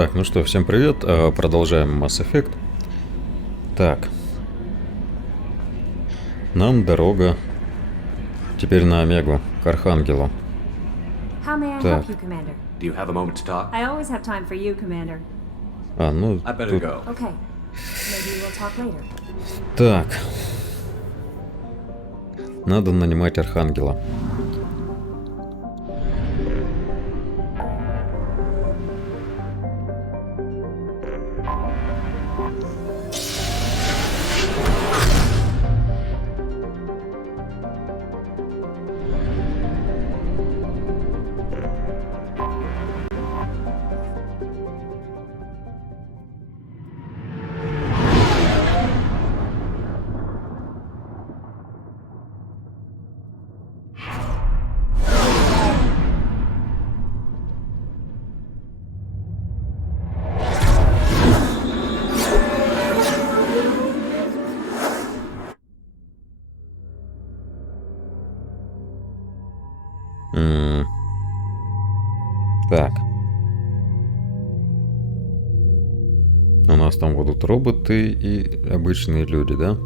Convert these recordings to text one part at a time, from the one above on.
Так, ну что, всем привет. Продолжаем Mass Effect. Так. Нам дорога теперь на Омегу, к Архангелу. How may I Так. help you, Commander? Do you have a moment to talk? I always have time for you, Commander. Ну, I better тут... go. Okay. Maybe we'll talk later. Так. Надо нанимать Архангела. Так. У нас там будут роботы и обычные люди, да?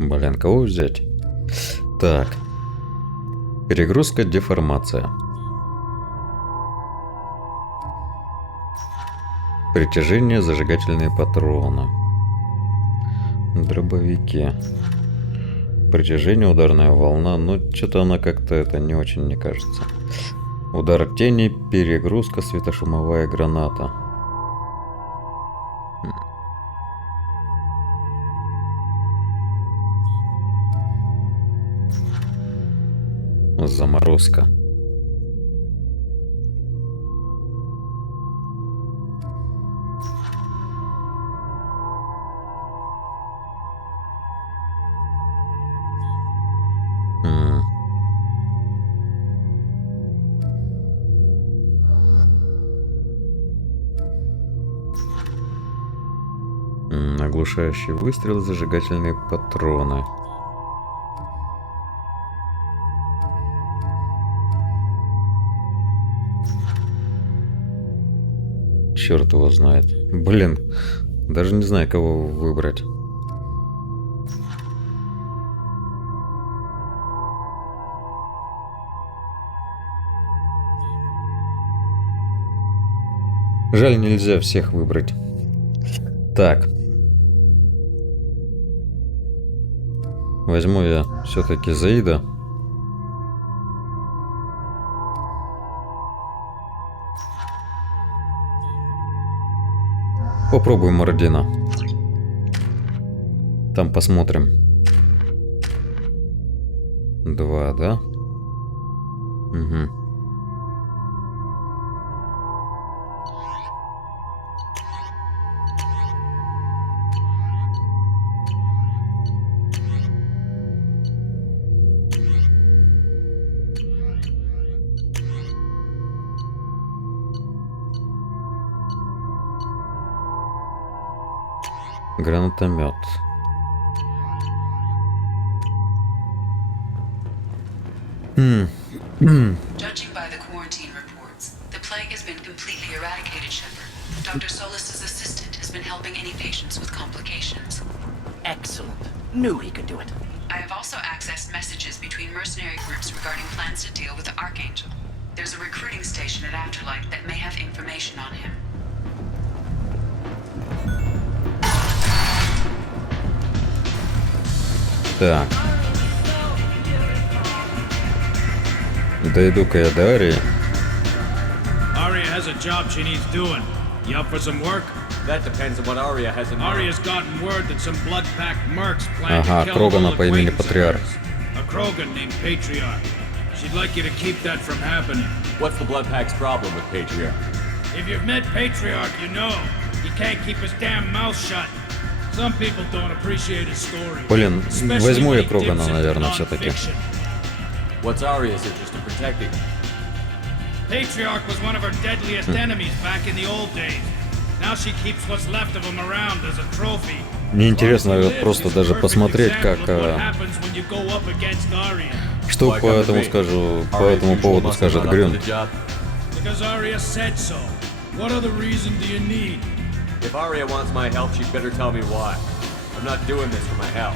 Блин, кого взять? Так. Перегрузка, деформация. Притяжение, зажигательные патроны. Дробовики. Притяжение, ударная волна. Но что-то она как-то это не очень, мне кажется. Удар тени, перегрузка, светошумовая граната. Заморозка. Оглушающий выстрел, зажигательные патроны. Черт его знает. Блин, даже не знаю, кого выбрать. Жаль, нельзя всех выбрать. Так. Возьму я все-таки Заида. Попробуем Ордена. Там посмотрим. 2, да? Угу. Гранатомет. Judging by the quarantine reports, the plague has been completely eradicated, Shepard. Dr. Solis's assistant has been helping any patients with complications. Excellent. Knew he could do it. I have also accessed messages between mercenary groups regarding plans to deal with the Archangel. There's a recruiting station at Afterlight that may have information on him. Так. Дойду-ка я до Арии. Aria has a job she needs doing. You up for some work? That depends on what Aria has in mind. Aria's gotten word that some blood-packed mercs plan Ага, to kill Крогана all по имени acquaintances of Патриарх. hers. A Krogan named Patriarch. She'd like you to keep that from happening. What's the Blood Pack's problem with Patriarch? If you've met Patriarch, you know. He can't keep his damn mouth shut. Some people don't appreciate his story. Блин, Especially возьму when я he Крогана, dips into наверное, все-таки. non-fiction. What's Aria's interest in protecting him? Patriarch was one of her deadliest enemies back in the old days. Now she keeps what's left of them around as a trophy. Мне интересно просто даже посмотреть, как... Что по этому скажу, по этому поводу скажет Грюн. Because Arya said so. What other reason do you need? If Arya wants my help, she'd better tell me why. I'm not doing this for my help.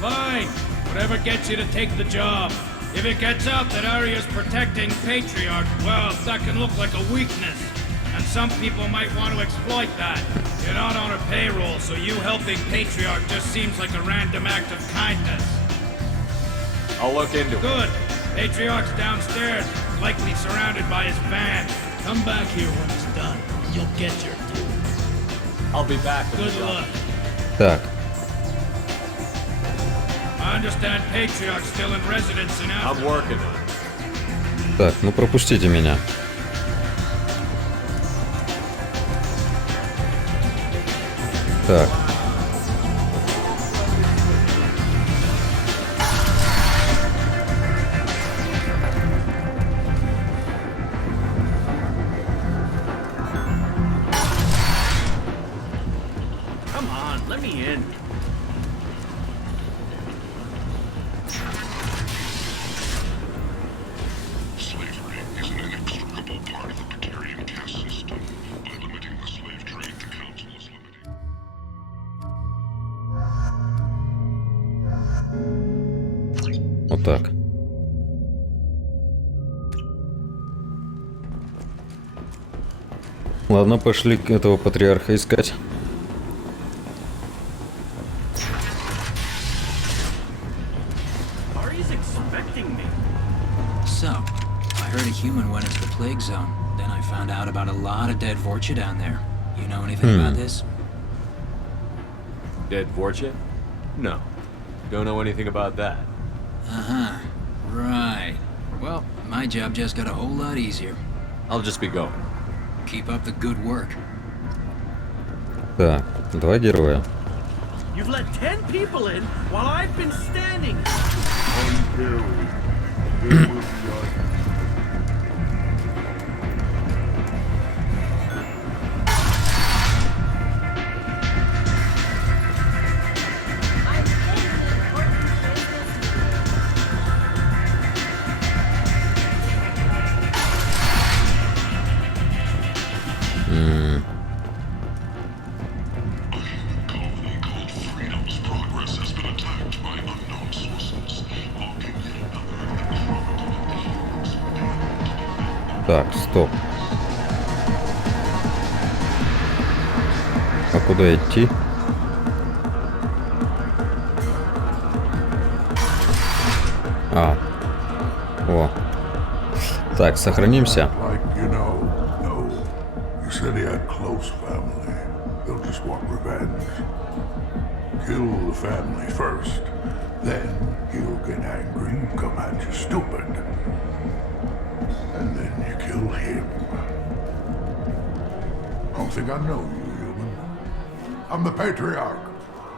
Fine. Whatever gets you to take the job. If it gets out that Arya's protecting Patriarch, well, that can look like a weakness. And some people might want to exploit that. You're not on her payroll, so you helping Patriarch just seems like a random act of kindness. I'll look into it. Good. Patriarch's downstairs, likely surrounded by his van. Come back here when it's done. You'll get your due. I'll be back with Good the job. luck. Так, I understand Patriarch's still in residence in I'm Alpha. working on it. так, ну пропустите меня. Так. Come on, let me in. Slavery is an inextricable part of the Praetorian caste system. By limiting the slave trade, the council is limiting. Вот так. Ладно, пошли этого патриарха искать. Arya's expecting me. So, I heard a human went into the plague zone. Then I found out about a lot of dead Vorcha down there. You know anything about this? Dead Vorcha? No. Don't know anything about that. Uh-huh. Right. Well, my job just got a whole lot easier. I'll just be going. Keep up the good work. Так, два героя. You've let 10 people in while I've been standing. Colony called Freedom's progress has been attacked by unknown sources, locking Так, стоп. А куда идти? А. О. Так, сохранимся. Like, no. You said he had close family. They'll just want revenge. Kill the family first. Then he'll get angry and come at you stupid. And then you kill him. I don't think I know you, human. I'm the Patriarch.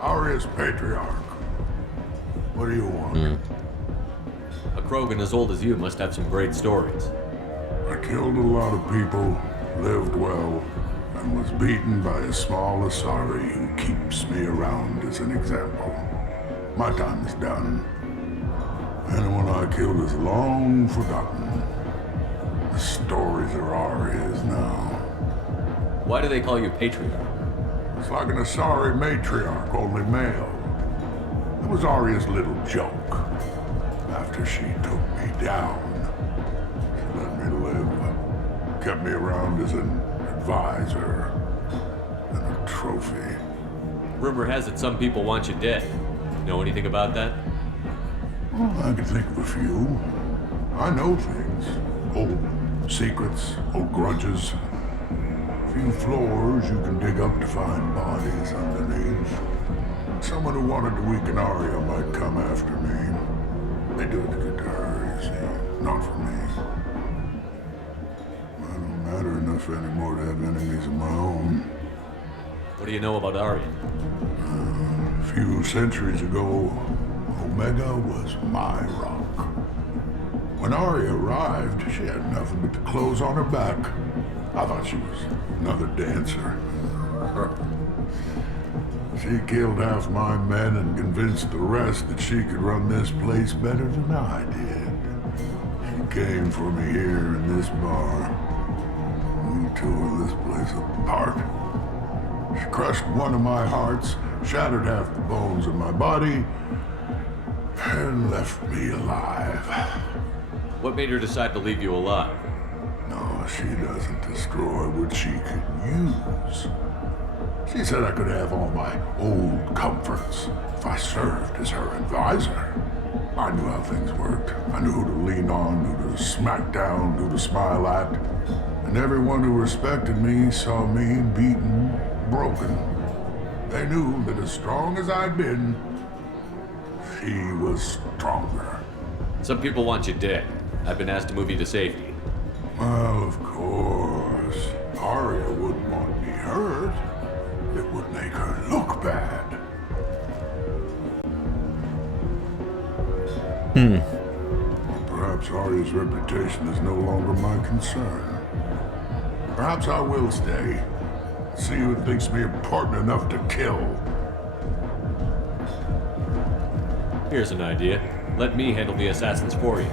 Arya's Patriarch. What do you want? A Krogan as old as you must have some great stories. I killed a lot of people, lived well, and was beaten by a small Asari who keeps me around as an example. My time is done. Anyone I killed is long forgotten. The stories are Arya's now. Why do they call you Patriarch? It's like an Asari matriarch, only male. It was Arya's little joke. After she took me down, she let me live. Kept me around as an advisor and a trophy. Rumor has it some people want you dead. Know anything about that? I can think of a few. I know things. Old secrets, old grudges. Few floors you can dig up to find bodies underneath. Someone who wanted to weaken Arya might come after me. They do it to get to her, you see. Not for me. I don't matter enough anymore to have enemies of my own. What do you know about Arya? A few centuries ago, Omega was my rock. When Arya arrived, she had nothing but the clothes on her back. I thought she was another dancer. She killed half my men and convinced the rest that she could run this place better than I did. She came for me here in this bar. We tore this place apart. She crushed one of my hearts, shattered half the bones of my body, and left me alive. What made her decide to leave you alive? No, she doesn't destroy what she could use. She said I could have all my old comforts if I served as her advisor. I knew how things worked. I knew who to lean on, who to smack down, who to smile at. And everyone who respected me saw me beaten, broken. They knew that as strong as I'd been, she was stronger. Some people want you dead. I've been asked to move you to safety. Well, of course. Arya wouldn't want me hurt. It would make her look bad. Perhaps Arya's reputation is no longer my concern. Perhaps I will stay. See who thinks me important enough to kill. Here's an idea. Let me handle the assassins for you.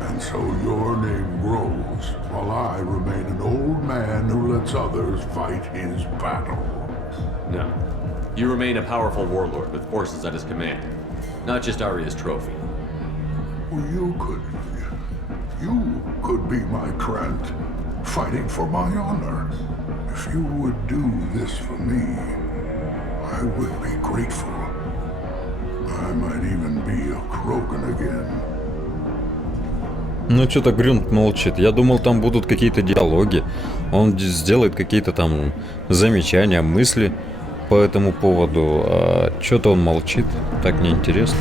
And so your name grows, while I remain an old man who lets others fight his battle. No. You remain a powerful warlord with forces at his command. Not just Arya's trophy. Well, you could be my Trent, fighting for my honor. If you would do this for me, I would be grateful. I might even be a Krogan again. Ну, что-то Грюнд молчит. Я думал, там будут какие-то диалоги. Он сделает какие-то там замечания, мысли по этому поводу. А что-то он молчит. Так неинтересно.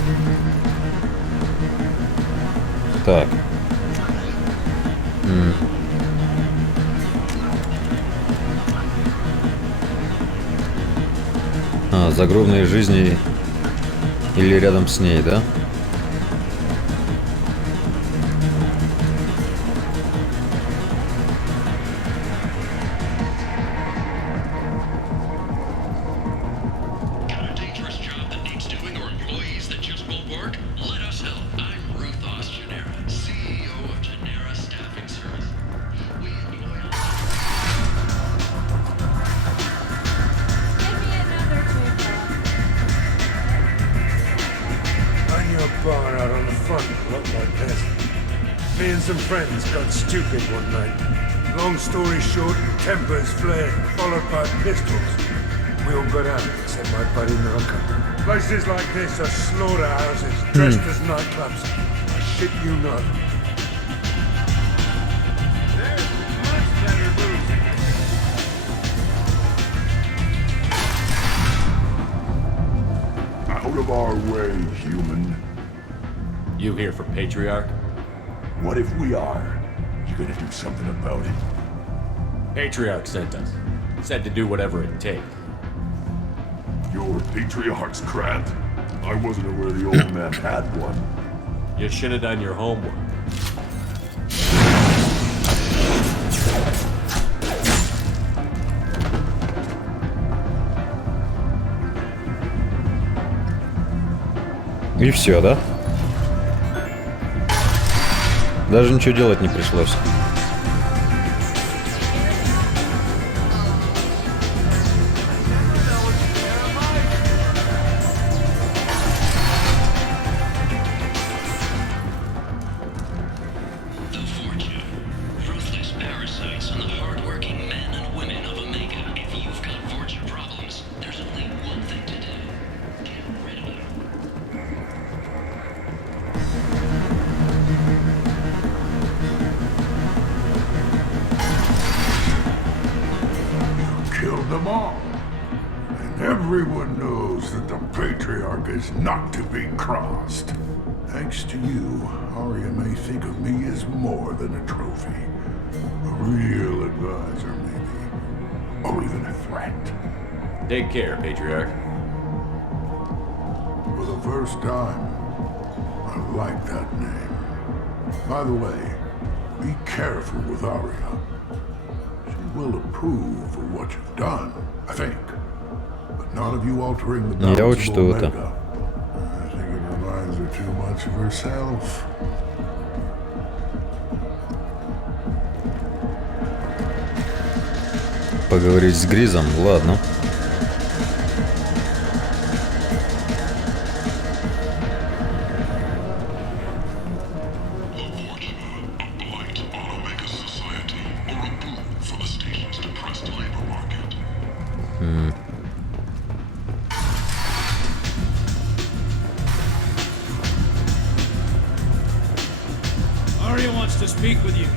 Так. Загробные жизни или рядом с ней, да? Stupid one night. Long story short, tempers flared, followed by pistols. We all got out, except my buddy Malcolm. Places like this are slaughterhouses, dressed as nightclubs. I shit you not. There's much better booze. Out of our way, human. You here for Patriarch? What if we are? You gonna do something about it? Patriarch sent us. Said to do whatever it takes. Your Patriarch's crap? I wasn't aware the old man had one. You should have done your homework. И все, да? Даже ничего делать не пришлось. Them all. And everyone knows that the Patriarch is not to be crossed. Thanks to you, Arya may think of me as more than a trophy. A real advisor, maybe. Or even a threat. Take care, Patriarch. For the first time, I like that name. By the way, be careful with Arya. She will approve of what you've done, I think. But not of you altering the balance Я of учту это. Omega. I think it reminds her too much of herself. Поговорить с Гризом, ладно. Arya wants to speak with you.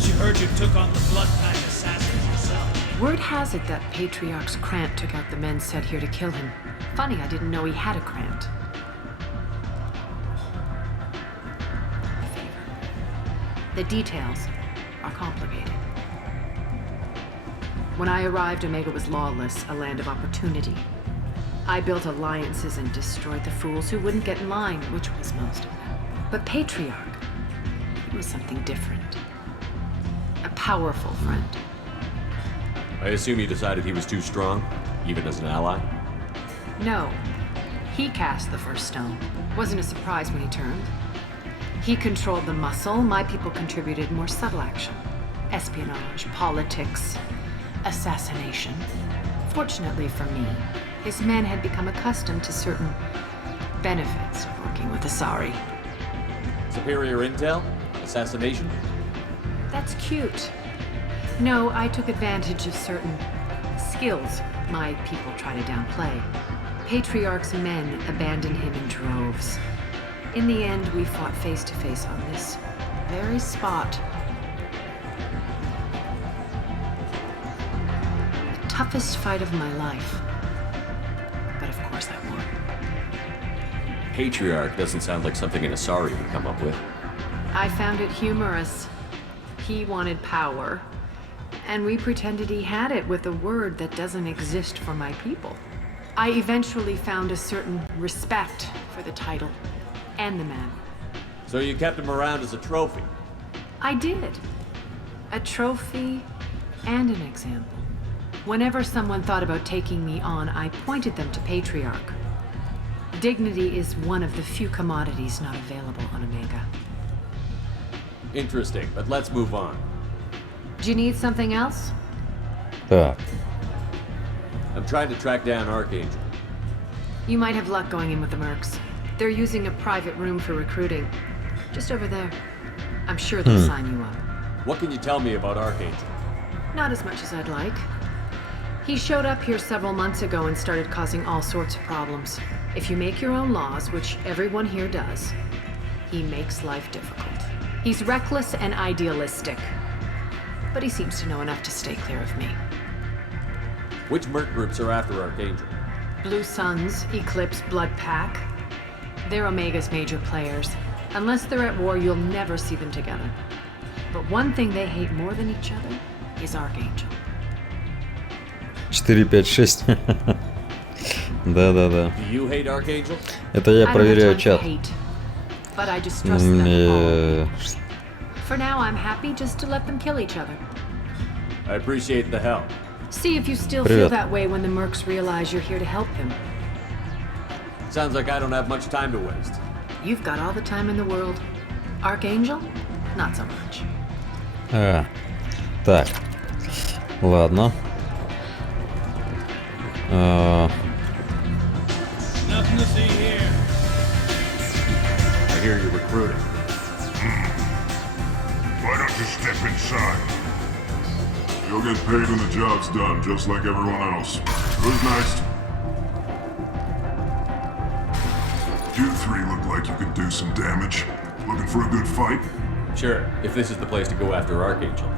She heard you took on the Blood Pack assassins yourself. Word has it that Patriarch's Krant took out the men sent here to kill him. Funny, I didn't know he had a Krant. The details are complicated. When I arrived, Omega was lawless, a land of opportunity. I built alliances and destroyed the fools who wouldn't get in line, which was most of them. But Patriarch, he was something different. A powerful friend. I assume you decided he was too strong, even as an ally? No. He cast the first stone. Wasn't a surprise when he turned. He controlled the muscle. My people contributed more subtle action. Espionage, politics, assassination. Fortunately for me, his men had become accustomed to certain benefits of working with Asari. Superior intel? Assassination? That's cute. No, I took advantage of certain skills my people try to downplay. Patriarch's men abandoned him in droves. In the end, we fought face to face on this very spot. The toughest fight of my life. But of course I won. Patriarch doesn't sound like something an Asari would come up with. I found it humorous. He wanted power, and we pretended he had it with a word that doesn't exist for my people. I eventually found a certain respect for the title and the man. So you kept him around as a trophy? I did. A trophy and an example. Whenever someone thought about taking me on, I pointed them to Patriarch. Dignity is one of the few commodities not available on Omega. Interesting, but let's move on. Do you need something else? Так. I'm trying to track down Archangel. You might have luck going in with the mercs. They're using a private room for recruiting. Just over there. I'm sure they'll sign you up. What can you tell me about Archangel? Not as much as I'd like. He showed up here several months ago and started causing all sorts of problems. If you make your own laws, which everyone here does, he makes life difficult. He's reckless and idealistic. But he seems to know enough to stay clear of me. Which merc groups are after Archangel? Blue Suns, Eclipse, Blood Pack. They're Omega's major players. Unless they're at war, you'll never see them together. But one thing they hate more than each other is Archangel. 4, 5, 6. Да-да-да. Do you hate Archangel? Это я проверяю чат. But I just trust them. For now, I'm happy just to let them kill each other. I appreciate the help. See if you still feel that way when the mercs realize you're here to help them. Sounds like I don't have much time to waste. You've got all the time in the world. Archangel? Not so much. Так. Ладно. Nothing to see here. I hear you're recruiting. Why don't you step inside? You'll get paid when the job's done, just like everyone else. Who's next? You three look like you could do some damage. Looking for a good fight? Sure, if this is the place to go after Archangel.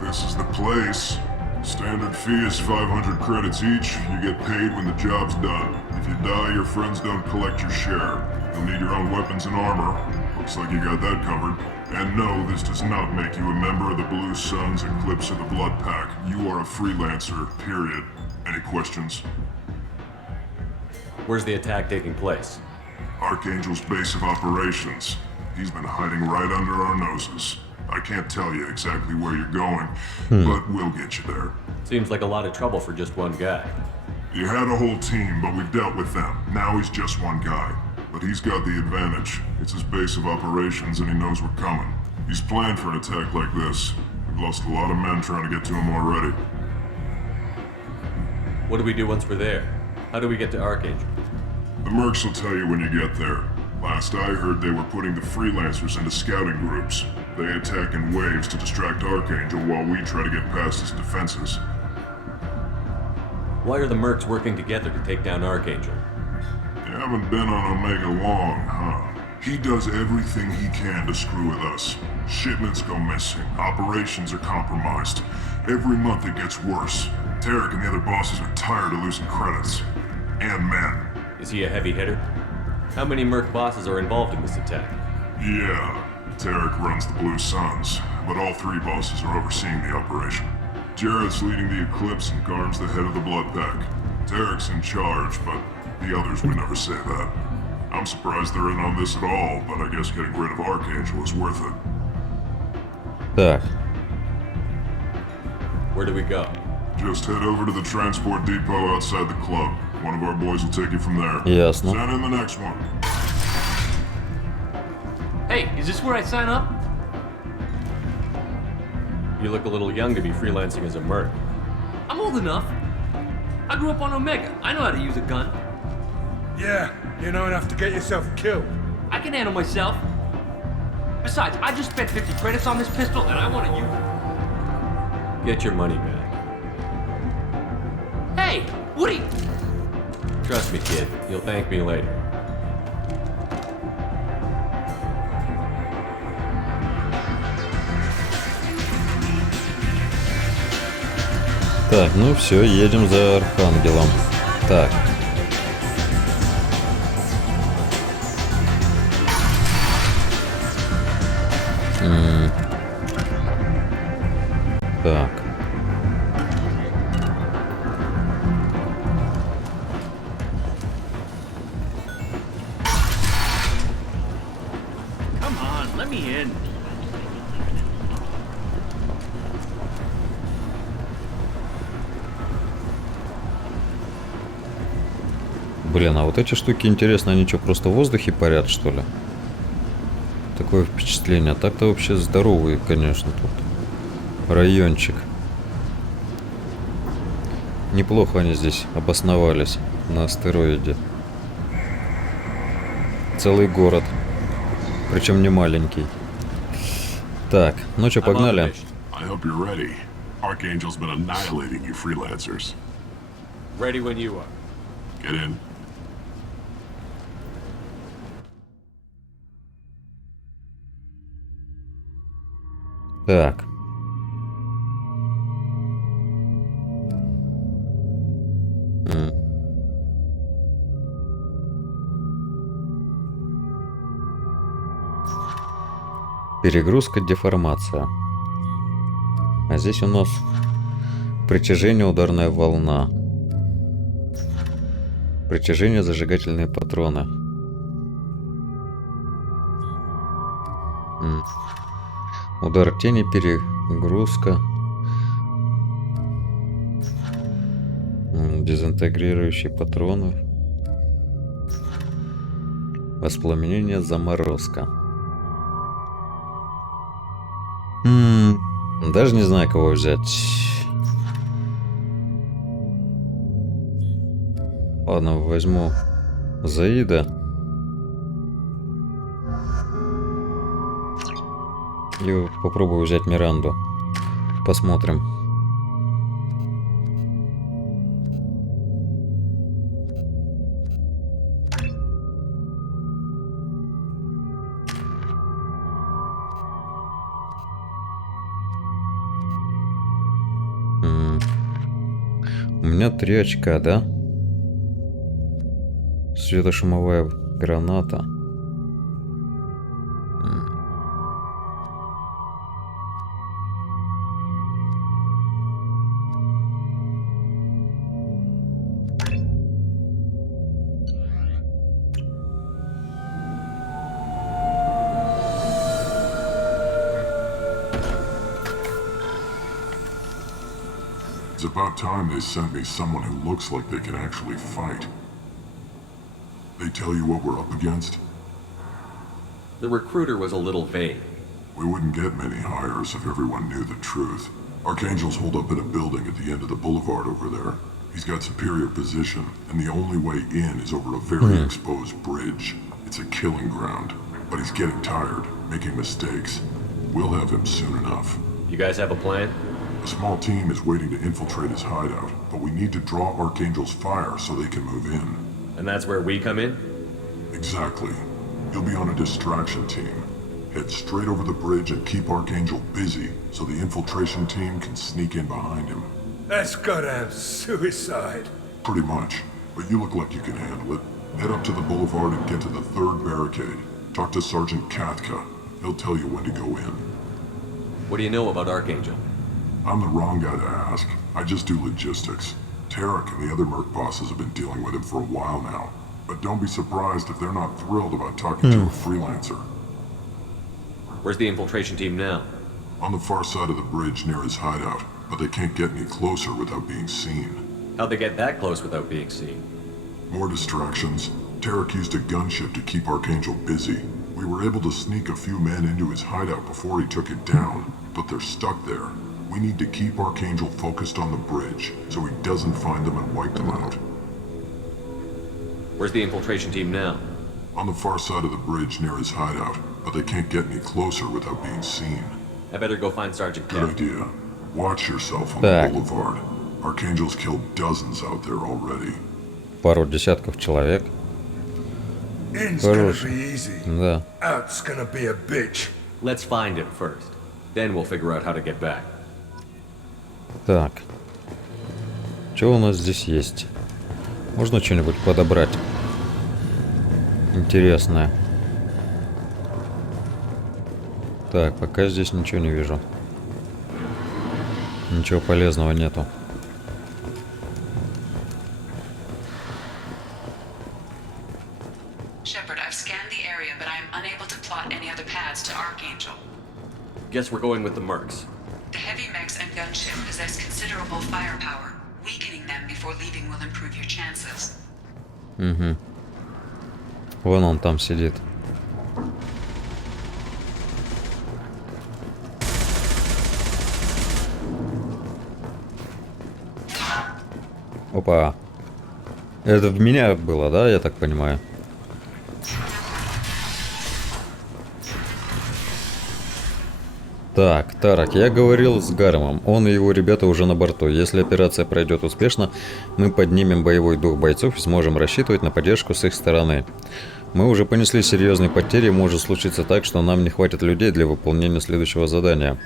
This is the place. Standard fee is 500 credits each. You get paid when the job's done. If you die, your friends don't collect your share. You'll need your own weapons and armor. Looks like you got that covered. And no, this does not make you a member of the Blue Suns, Eclipse, or the Blood Pack. You are a freelancer, period. Any questions? Where's the attack taking place? Archangel's base of operations. He's been hiding right under our noses. I can't tell you exactly where you're going, but we'll get you there. Seems like a lot of trouble for just one guy. You had a whole team, but we've dealt with them. Now he's just one guy. But he's got the advantage. It's his base of operations and he knows we're coming. He's planned for an attack like this. We've lost a lot of men trying to get to him already. What do we do once we're there? How do we get to Archangel? The mercs will tell you when you get there. Last I heard, they were putting the freelancers into scouting groups. They attack in waves to distract Archangel while we try to get past his defenses. Why are the mercs working together to take down Archangel? You haven't been on Omega long, huh? He does everything he can to screw with us. Shipments go missing, operations are compromised. Every month it gets worse. Tarek and the other bosses are tired of losing credits. And men. Is he a heavy hitter? How many merc bosses are involved in this attack? Yeah, Tarek runs the Blue Suns, but all three bosses are overseeing the operation. Jared's leading the Eclipse and Garm's the head of the Blood Pack. Tarek's in charge, but the others would never say that. I'm surprised they're in on this at all, but I guess getting rid of Archangel is worth it. Так, Where do we go? Just head over to the transport depot outside the club. One of our boys will take you from there. ясно. Send in the next one. Hey, is this where I sign up? You look a little young to be freelancing as a merc. I'm old enough. I grew up on Omega. I know how to use a gun. Yeah, you know enough to get yourself killed. I can handle myself. Besides, I just spent 50 credits on this pistol and I want to use it. Get your money back. Hey, Woody! Trust me, kid. You'll thank me later. Так, ну все, едем за Архангелом. Так. Так. Come on, let me in. Блин, а вот эти штуки, интересно, они что, просто в воздухе парят, что ли? Такое впечатление. Так-то вообще здоровый, конечно, тут райончик. Неплохо они здесь обосновались на астероиде. Целый город. Причем не маленький. Так, ну что, погнали. I hope you're ready. Archangel's been annihilating you freelancers. Ready when you are. Get in. Так. Перегрузка, деформация. А здесь у нас притяжение, ударная волна. Притяжение, зажигательные патроны. Удар тени, перегрузка. Дезинтегрирующие патроны. Воспламенение, заморозка. Даже не знаю, кого взять. Ладно, возьму Заида. И попробую взять Миранду. Посмотрим. У меня 3 очка, да? Светошумовая граната. It's about time they sent me someone who looks like they can actually fight. They tell you what we're up against? The recruiter was a little vague. We wouldn't get many hires if everyone knew the truth. Archangel's holed up in a building at the end of the boulevard over there. He's got superior position, and the only way in is over a very exposed bridge. It's a killing ground, but he's getting tired, making mistakes. We'll have him soon enough. You guys have a plan? A small team is waiting to infiltrate his hideout, but we need to draw Archangel's fire so they can move in. And that's where we come in? Exactly. You'll be on a distraction team. Head straight over the bridge and keep Archangel busy so the infiltration team can sneak in behind him. That's goddamn suicide. Pretty much, but you look like you can handle it. Head up to the boulevard and get to the third barricade. Talk to Sergeant Katka. He'll tell you when to go in. What do you know about Archangel? I'm the wrong guy to ask. I just do logistics. Tarek and the other merc bosses have been dealing with him for a while now. But don't be surprised if they're not thrilled about talking to a freelancer. Where's the infiltration team now? On the far side of the bridge near his hideout, but they can't get any closer without being seen. How'd they get that close without being seen? More distractions. Tarek used a gunship to keep Archangel busy. We were able to sneak a few men into his hideout before he took it down, but they're stuck there. We need to keep Archangel focused on the bridge, so he doesn't find them and wipe them out. Where's the infiltration team now? On the far side of the bridge near his hideout, but they can't get any closer without being seen. I better go find Sergeant Good Kemp. idea. Watch yourself on the boulevard. Archangel's killed dozens out there already. Пару десятков человек. In's gonna Хорош. be easy. Да. Out's gonna be a bitch. Let's find him first. Then we'll figure out how to get back. Так. Что у нас здесь есть? Можно что-нибудь подобрать? Интересное. Так, пока здесь ничего не вижу. Ничего полезного нету. Shepard, I've scanned the area, but I am unable to plot any other paths to Archangel. Guess we're going with the mercs. The heavy mechs and gunship possess considerable firepower. Weakening them before leaving will improve your chances. Угу. Вон он там сидит. Опа. Это в меня было, да, я так понимаю? Так, Тарак, я говорил с Гаремом. Он и его ребята уже на борту. Если операция пройдет успешно, мы поднимем боевой дух бойцов и сможем рассчитывать на поддержку с их стороны. Мы уже понесли серьезные потери, и может случиться так, что нам не хватит людей для выполнения следующего задания.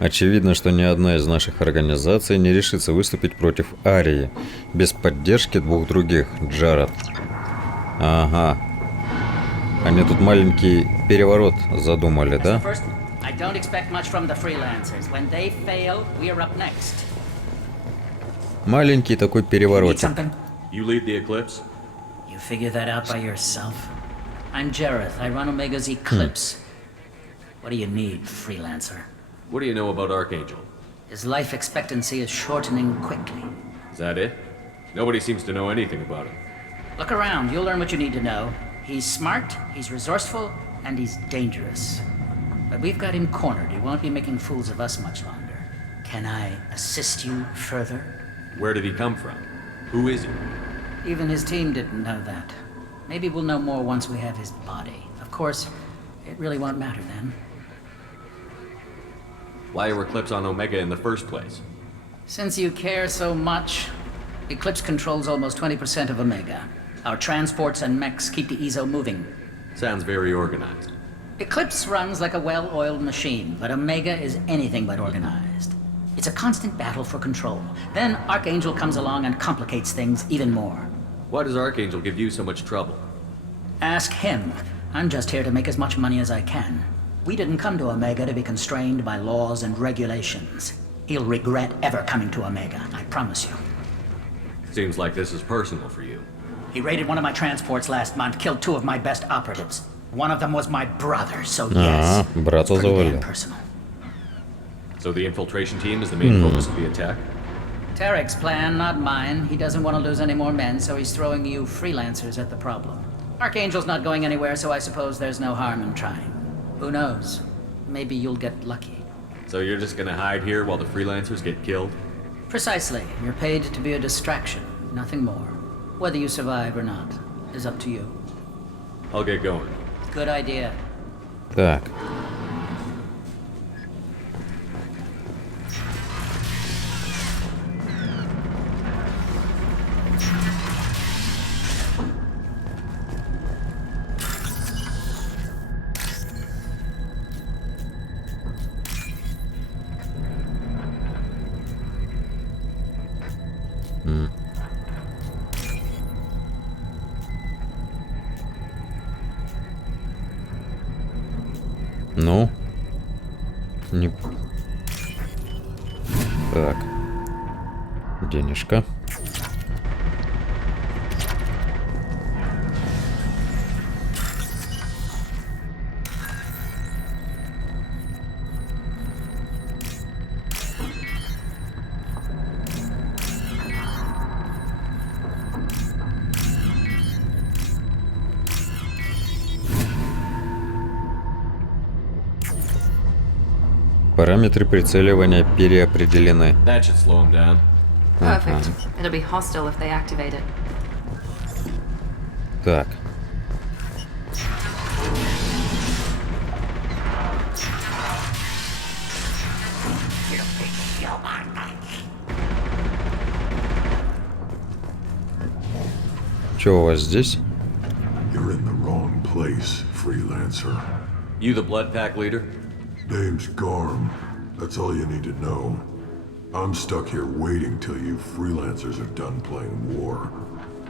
Очевидно, что ни одна из наших организаций не решится выступить против Арии без поддержки двух других. Джаред. Ага. Они тут маленький переворот задумали, да? I don't expect much from the freelancers. When they fail, we're up next. Маленький такой переворот. You lead the Eclipse? You figure that out by yourself? I'm Jareth. I run Omega's Eclipse. What do you need, freelancer? What do you know about Archangel? His life expectancy is shortening quickly. Is that it? Nobody seems to know anything about him. Look around. You'll learn what you need to know. He's smart, he's resourceful, and he's dangerous. But we've got him cornered. He won't be making fools of us much longer. Can I assist you further? Where did he come from? Who is he? Even his team didn't know that. Maybe we'll know more once we have his body. Of course, it really won't matter then. Why are Eclipse on Omega in the first place? Since you care so much, Eclipse controls almost 20% of Omega. Our transports and mechs keep the EZO moving. Sounds very organized. Eclipse runs like a well-oiled machine, but Omega is anything but organized. It's a constant battle for control. Then Archangel comes along and complicates things even more. Why does Archangel give you so much trouble? Ask him. I'm just here to make as much money as I can. We didn't come to Omega to be constrained by laws and regulations. He'll regret ever coming to Omega, I promise you. Seems like this is personal for you. He raided one of my transports last month, killed 2 of my best operatives. One of them was my brother, so yes, брата it's pretty завалил. damn personal. So the infiltration team is the main focus of the attack? Tarek's plan, not mine. He doesn't want to lose any more men, so he's throwing you freelancers at the problem. Archangel's not going anywhere, so I suppose there's no harm in trying. Who knows? Maybe you'll get lucky. So you're just gonna hide here while the freelancers get killed? Precisely. You're paid to be a distraction, nothing more. Whether you survive or not is up to you. I'll get going. Good idea. Так. Ну. Не... Так. Денежка. Параметры прицеливания переопределены. That should slow him down. Perfect. It'll be hostile if they activate it. Так. Чё у вас здесь? You're in the wrong place, freelancer. You the blood pack leader? Name's Garm. That's all you need to know. I'm stuck here waiting till you freelancers are done playing war.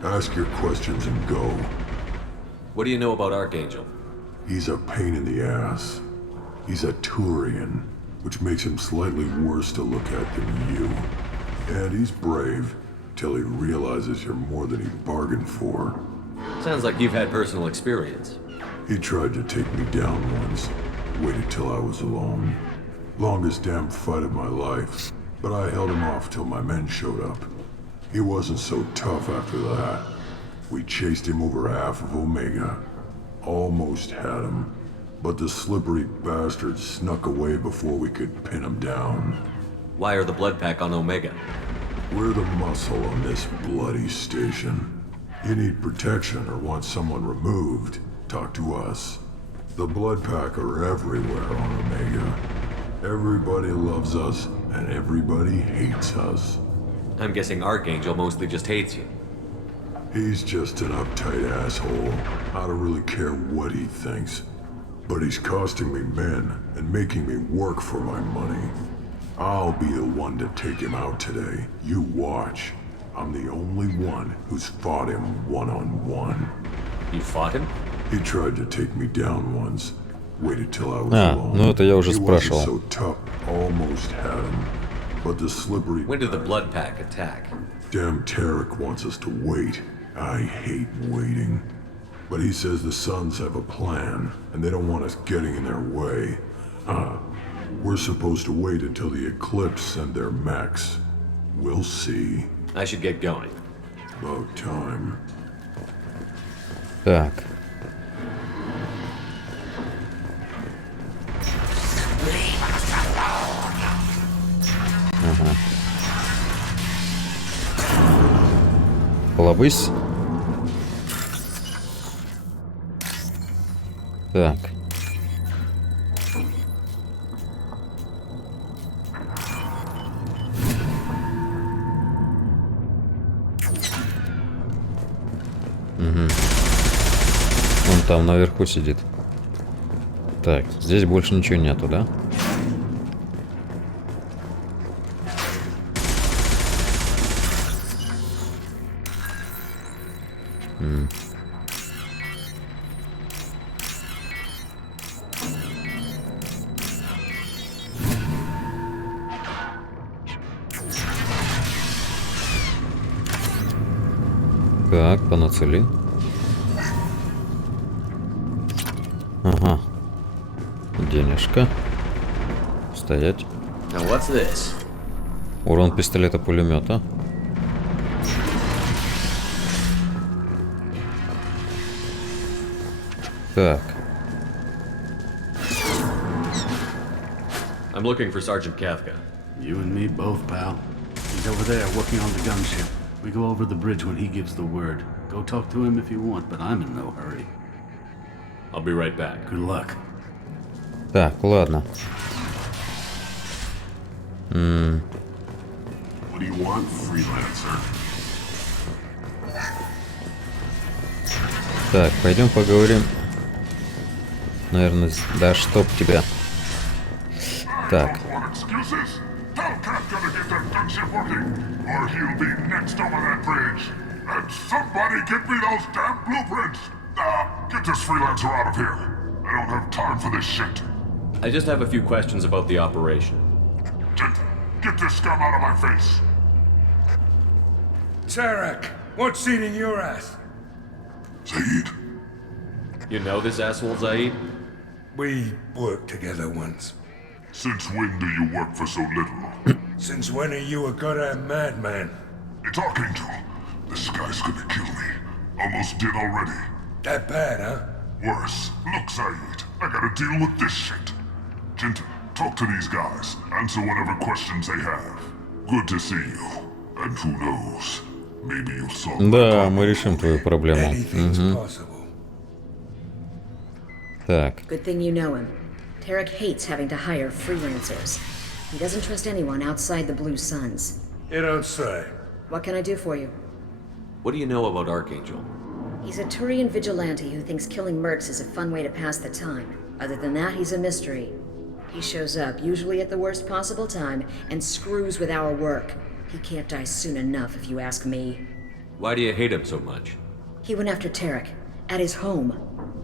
Ask your questions and go. What do you know about Archangel? He's a pain in the ass. He's a Turian, which makes him slightly worse to look at than you. And he's brave, till he realizes you're more than he bargained for. Sounds like you've had personal experience. He tried to take me down once. Waited till I was alone. Longest damn fight of my life. But I held him off till my men showed up. He wasn't so tough after that. We chased him over half of Omega. Almost had him. But the slippery bastard snuck away before we could pin him down. Why are the blood pack on Omega? We're the muscle on this bloody station. You need protection or want someone removed, talk to us. The blood pack are everywhere on Omega. Everybody loves us, and everybody hates us. I'm guessing Archangel mostly just hates you. He's just an uptight asshole. I don't really care what he thinks. But he's costing me men, and making me work for my money. I'll be the one to take him out today. You watch. I'm the only one who's fought him one-on-one. You fought him? He tried to take me down once. Waited till I was alone. Ну это я уже He спрашивал. wasn't so tough. Almost had him. But the slippery... When did the blood pack attack? Damn Tarek wants us to wait. I hate waiting. But he says the Suns have a plan, and they don't want us getting in their way. We're supposed to wait until the Eclipse send their mechs. We'll see. I should get going. About time. Так. Ага. Лобысь. Так. Угу. Он там наверху сидит. Так, здесь больше ничего нету, да? Так, панацелин. Ага. Денежка. Стоять. Now what's this? Урон пистолета-пулемета. Так. I'm looking for Sergeant Kafka. You and me both, pal. He's over there working on the gunship. We go over the bridge when he gives the word. Go talk to him if you want, but I'm in no hurry. I'll be right back. Good luck. Так, ладно. What do you want, freelancer? Так, пойдем поговорим. Наверное, да чтоб тебя. Так. Excuses? Tell Kafka to get that gunship working, or he'll be next over that bridge. And somebody get me those damn blueprints! Get this freelancer out of here. I don't have time for this shit. I just have a few questions about the operation. Get this scum out of my face. Tarek, what's eating your ass? Zaid. You know this asshole, Zaid? We worked together once. Since when do you work for so little? Since when are you a goddamn madman? It's Archangel. This guy's gonna kill me. Almost did already. That bad, huh? Worse. Look, Zaid, I gotta deal with this shit. Jinta, talk to these guys. Answer whatever questions they have. Good to see you. And who knows, maybe you'll solve my Да, problem. мы решим твою проблему. Так. Good thing you know him. Tarek hates having to hire freelancers. He doesn't trust anyone outside the Blue Suns. You don't say. What can I do for you? What do you know about Archangel? He's a Turian vigilante who thinks killing mercs is a fun way to pass the time. Other than that, he's a mystery. He shows up, usually at the worst possible time, and screws with our work. He can't die soon enough, if you ask me. Why do you hate him so much? He went after Tarek, at his home.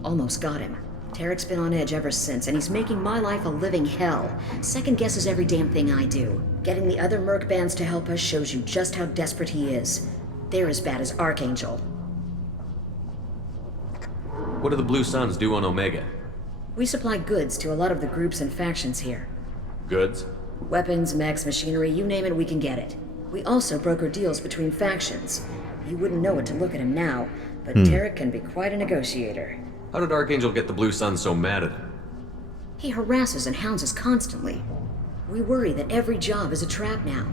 Almost got him. Tarek's been on edge ever since, and he's making my life a living hell. Second guesses every damn thing I do. Getting the other merc bands to help us shows you just how desperate he is. They're as bad as Archangel. What do the Blue Suns do on Omega? We supply goods to a lot of the groups and factions here. Goods? Weapons, mechs, machinery, you name it, we can get it. We also broker deals between factions. You wouldn't know it to look at him now, but Tarek can be quite a negotiator. How did Archangel get the Blue Suns so mad at him? He harasses and hounds us constantly. We worry that every job is a trap now.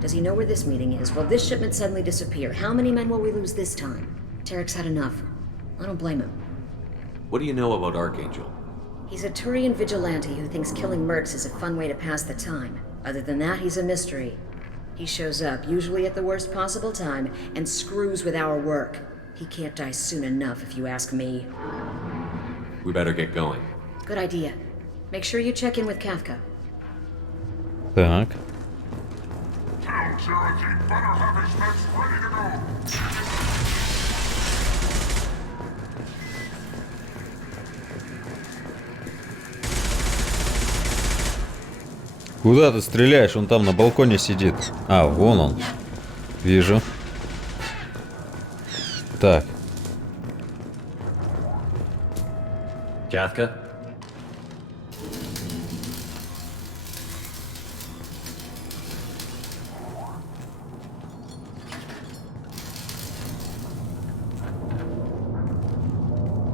Does he know where this meeting is? Will this shipment suddenly disappear? How many men will we lose this time? Tarek's had enough. I don't blame him. What do you know about Archangel? He's a Turian vigilante who thinks killing mercs is a fun way to pass the time. Other than that, he's a mystery. He shows up, usually at the worst possible time, and screws with our work. He can't die soon enough, if you ask me. We better get going. Good idea. Make sure you check in with Kafka. Так. Tell Cherokee better have his mechs ready to go. Куда ты стреляешь? Он там на балконе сидит. А, вон он. Вижу. Так. Kafka?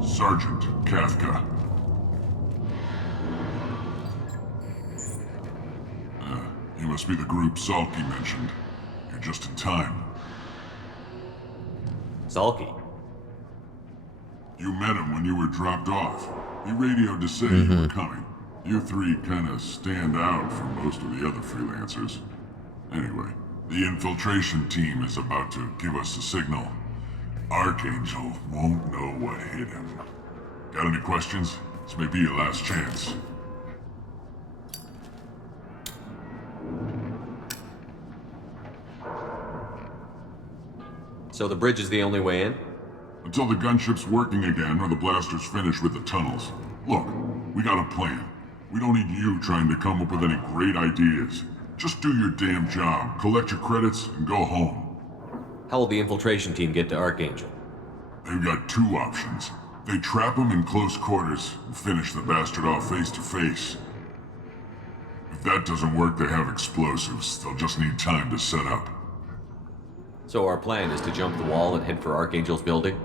Sergeant Kafka. You must be the group Salky mentioned. You're just in time. Salky? You met him when you were dropped off. He radioed to say you were coming. You three kinda stand out from most of the other freelancers. Anyway, the infiltration team is about to give us a signal. Archangel won't know what hit him. Got any questions? This may be your last chance. So the bridge is the only way in? Until the gunship's working again or the blasters finish with the tunnels. Look, we got a plan. We don't need you trying to come up with any great ideas. Just do your damn job, collect your credits, and go home. How will the infiltration team get to Archangel? They've got two options. They trap him in close quarters and finish the bastard off face to face. If If that doesn't work, they have explosives. They'll just need time to set up. So our plan is to jump the wall and head for Archangel's building?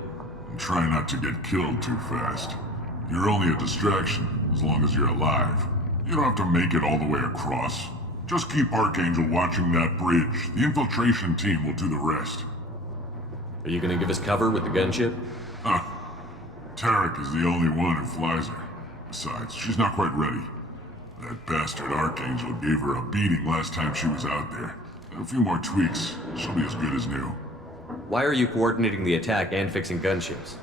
And try not to get killed too fast. You're only a distraction, as long as you're alive. You don't have to make it all the way across. Just keep Archangel watching that bridge. The infiltration team will do the rest. Are you gonna give us cover with the gunship? Huh. Tarek is the only one who flies her. Besides, she's not quite ready. That bastard Archangel gave her a beating last time she was out there. A few more tweaks, she'll be as good as new. Why are you coordinating the attack and fixing gunships?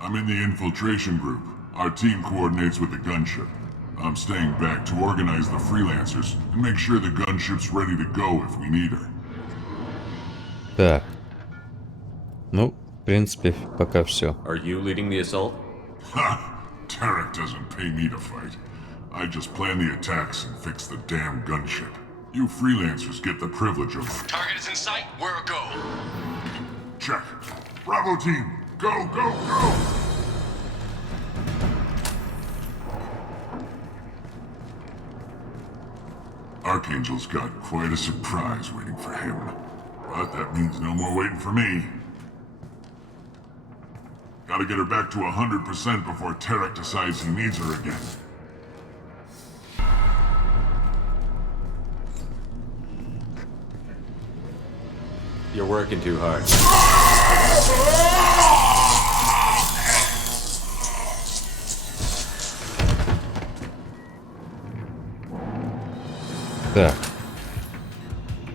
I'm in the infiltration group. Our team coordinates with the gunship. I'm staying back to organize the freelancers and make sure the gunship's ready to go if we need her. Так. Ну, в принципе, пока все. Are you leading the assault? Ha! Tarek doesn't pay me to fight. I just plan the attacks and fix the damn gunship. You freelancers get the privilege of... Target is in sight. Where a go? Check. Bravo team, go, go, go! Archangel's got quite a surprise waiting for him. But that means no more waiting for me. Gotta get her back to 100% before Tarek decides he needs her again. You're working too hard. Так.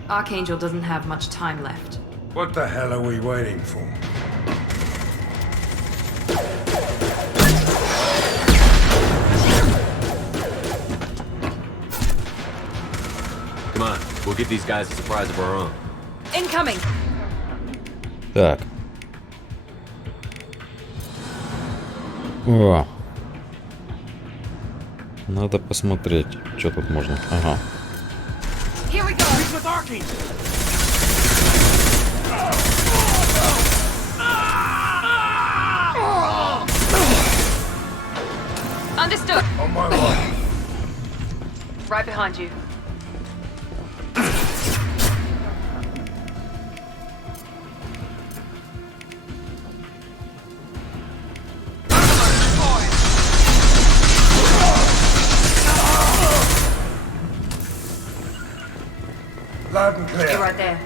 Archangel doesn't have much time left. What the hell are we waiting for? Come on, we'll give these guys a surprise of our own. Incoming! Так. О. Надо посмотреть, что тут можно. Ага. Here we go! He's with Archangel! Understood! On my way. Right behind you. Loud and clear. You're right there.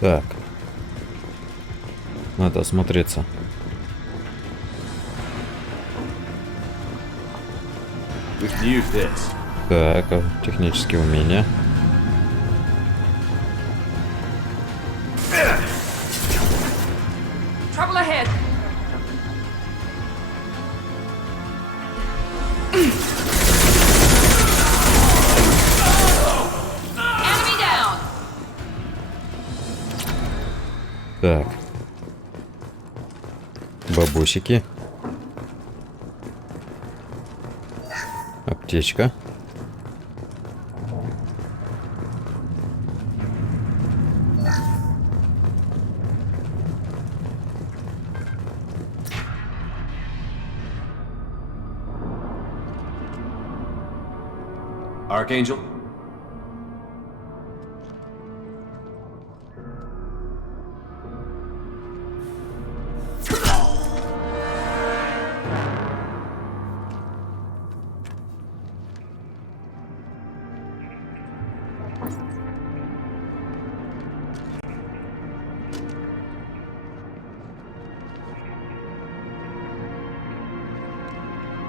Так. Надо осмотреться. We can use this. Так, технические умения. Trouble ahead. Enemy down. Так. Бабусики. Аптечка. Archangel?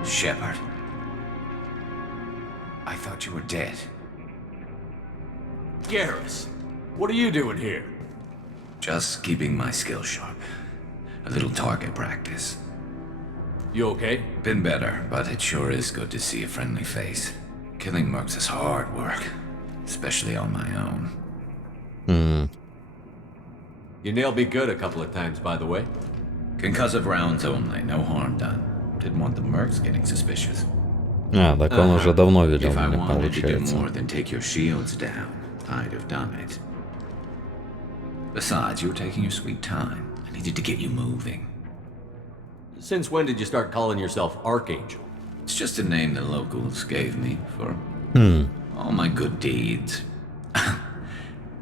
Shepard. I thought you were dead. Garrus, what are you doing here? Just keeping my skill sharp. A little target practice. You okay? Been better, but it sure is good to see a friendly face. Killing mercs is hard work, especially on my own. You nailed me good a couple of times, by the way. Concussive rounds only, no harm done. Didn't want the mercs getting suspicious. А, так он уже давно видел If I меня, wanted to do получается. more than take your shields down, I'd have done it. Besides, you were taking your sweet time. I needed to get you moving. Since when did you start calling yourself Archangel? It's just a name the locals gave me for all my good deeds.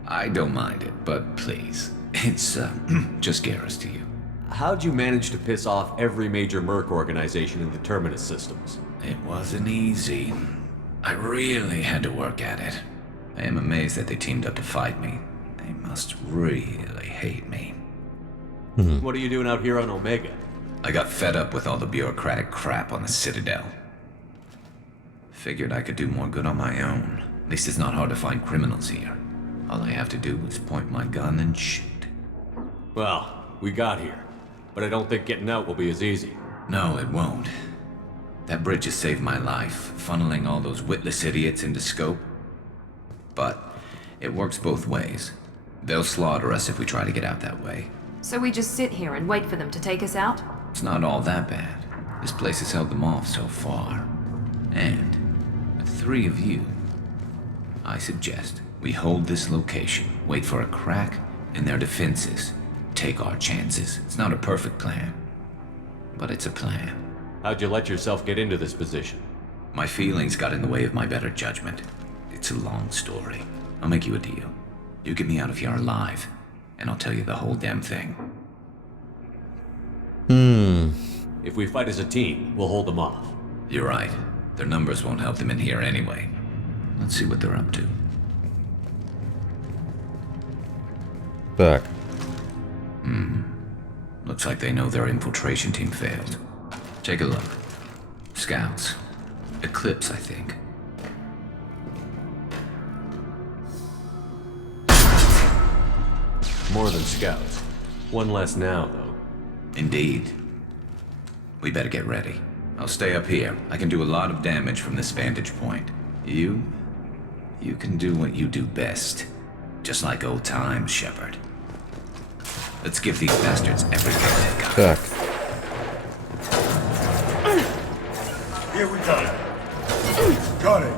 I don't mind it, but please, it's just Garrus to you. How'd you manage to piss off every major merc organization in the Terminus systems? It wasn't easy. I really had to work at it. I am amazed that they teamed up to fight me. They must really hate me. What are you doing out here on Omega? I got fed up with all the bureaucratic crap on the Citadel. Figured I could do more good on my own. At least it's not hard to find criminals here. All I have to do is point my gun and shoot. Well, we got here. But I don't think getting out will be as easy. No, it won't. That bridge has saved my life, funneling all those witless idiots into scope. But it works both ways. They'll slaughter us if we try to get out that way. So we just sit here and wait for them to take us out? It's not all that bad. This place has held them off so far. And with 3 of you, I suggest we hold this location, wait for a crack in their defenses, take our chances. It's not a perfect plan, but it's a plan. How'd you let yourself get into this position? My feelings got in the way of my better judgment. It's a long story. I'll make you a deal. You get me out of here alive, and I'll tell you the whole damn thing. If we fight as a team, we'll hold them off. You're right. Their numbers won't help them in here anyway. Let's see what they're up to. Так. Looks like they know their infiltration team failed. Take a look. Scouts. Eclipse, I think. More than scouts. One less now, though. Indeed. We better get ready. I'll stay up here. I can do a lot of damage from this vantage point. You can do what you do best. Just like old times, Shepard. Let's give these bastards everything they've got. Так. Here we go. Got it.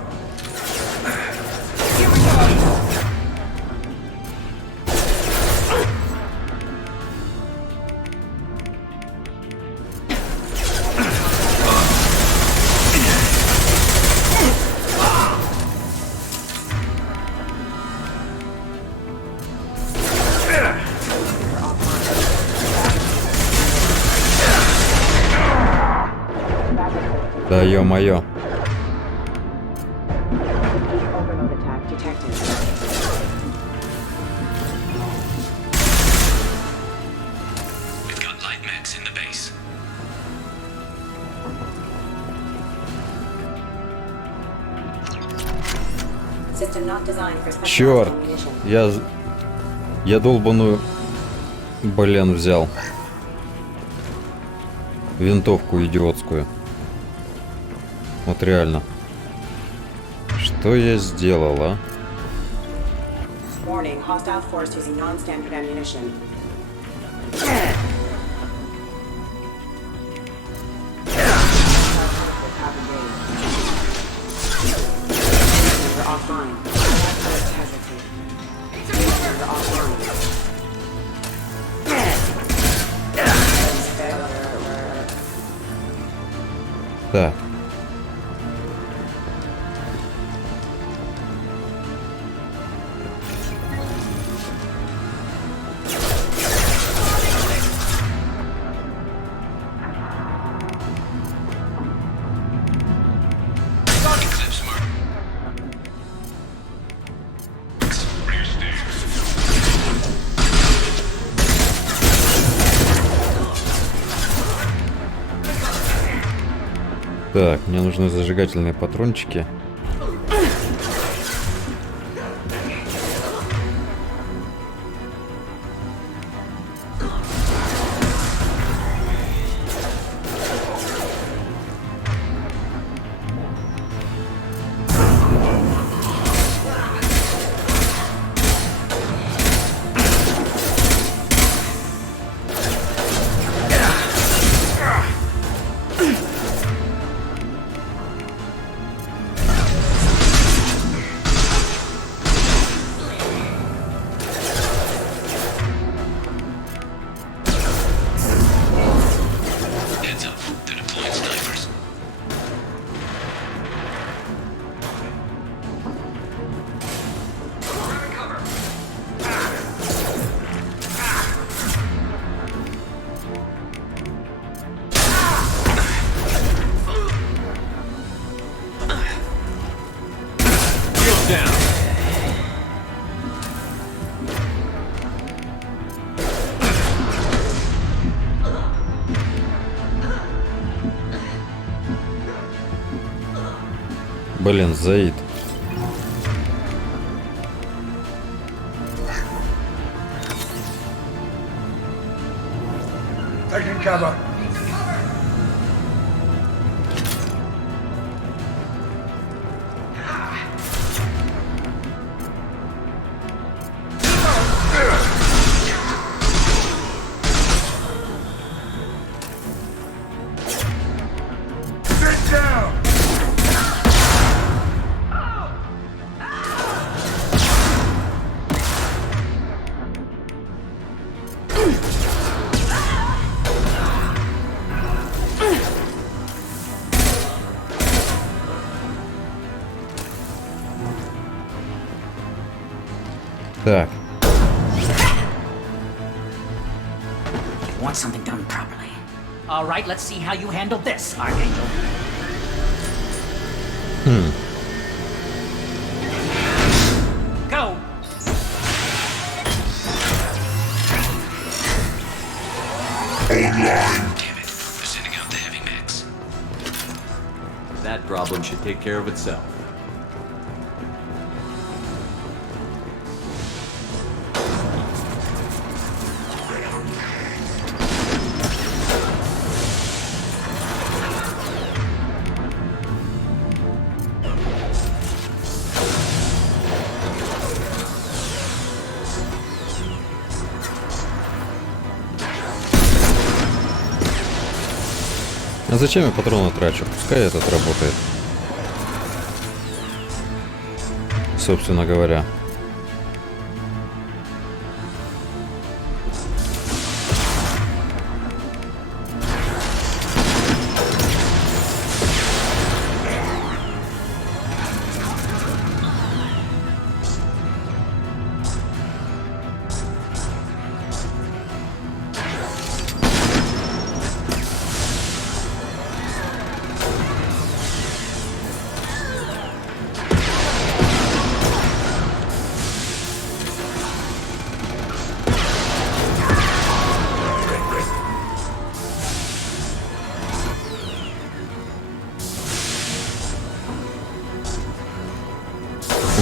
Да ё-моё. We've got light mechs in the base. System not designed for special Чёрт. ammunition. Я долбаную, взял. Винтовку идиотскую. Вот реально. Что я сделал, а? Warning, hostile force using non-standard ammunition. We're offline. Casualty. We're offline. Так. Так, мне нужны зажигательные патрончики. Down. Блин, Заид. Taking cover. Sit down. Так. Want something done properly. All right, let's see how you handle this, Archangel. Go. Damn it. They're sending out the heavy mix. That problem should take care of itself. А зачем я патроны трачу? Пускай этот работает. Собственно говоря.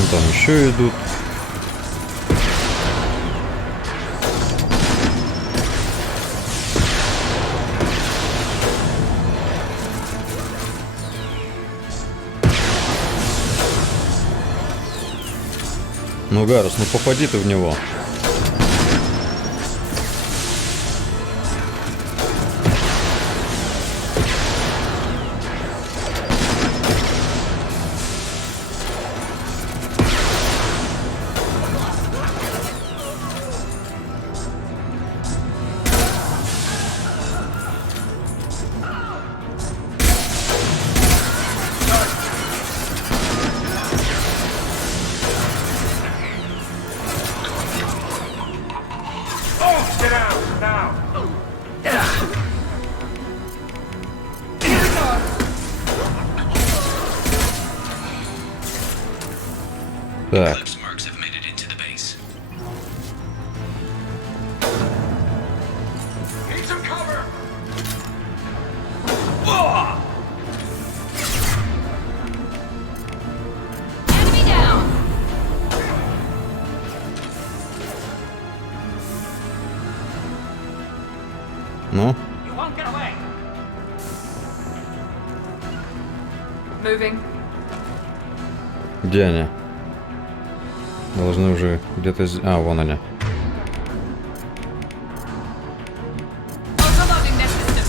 Там еще идут. Ну, Гарус, ну попади ты в него. Get out now. Так. Eclipse marks have made it into the base. Need some cover. Enemy down! Ну, You won't get away. Moving. где они? Должны уже где-то... А, вон они. Overloading their system.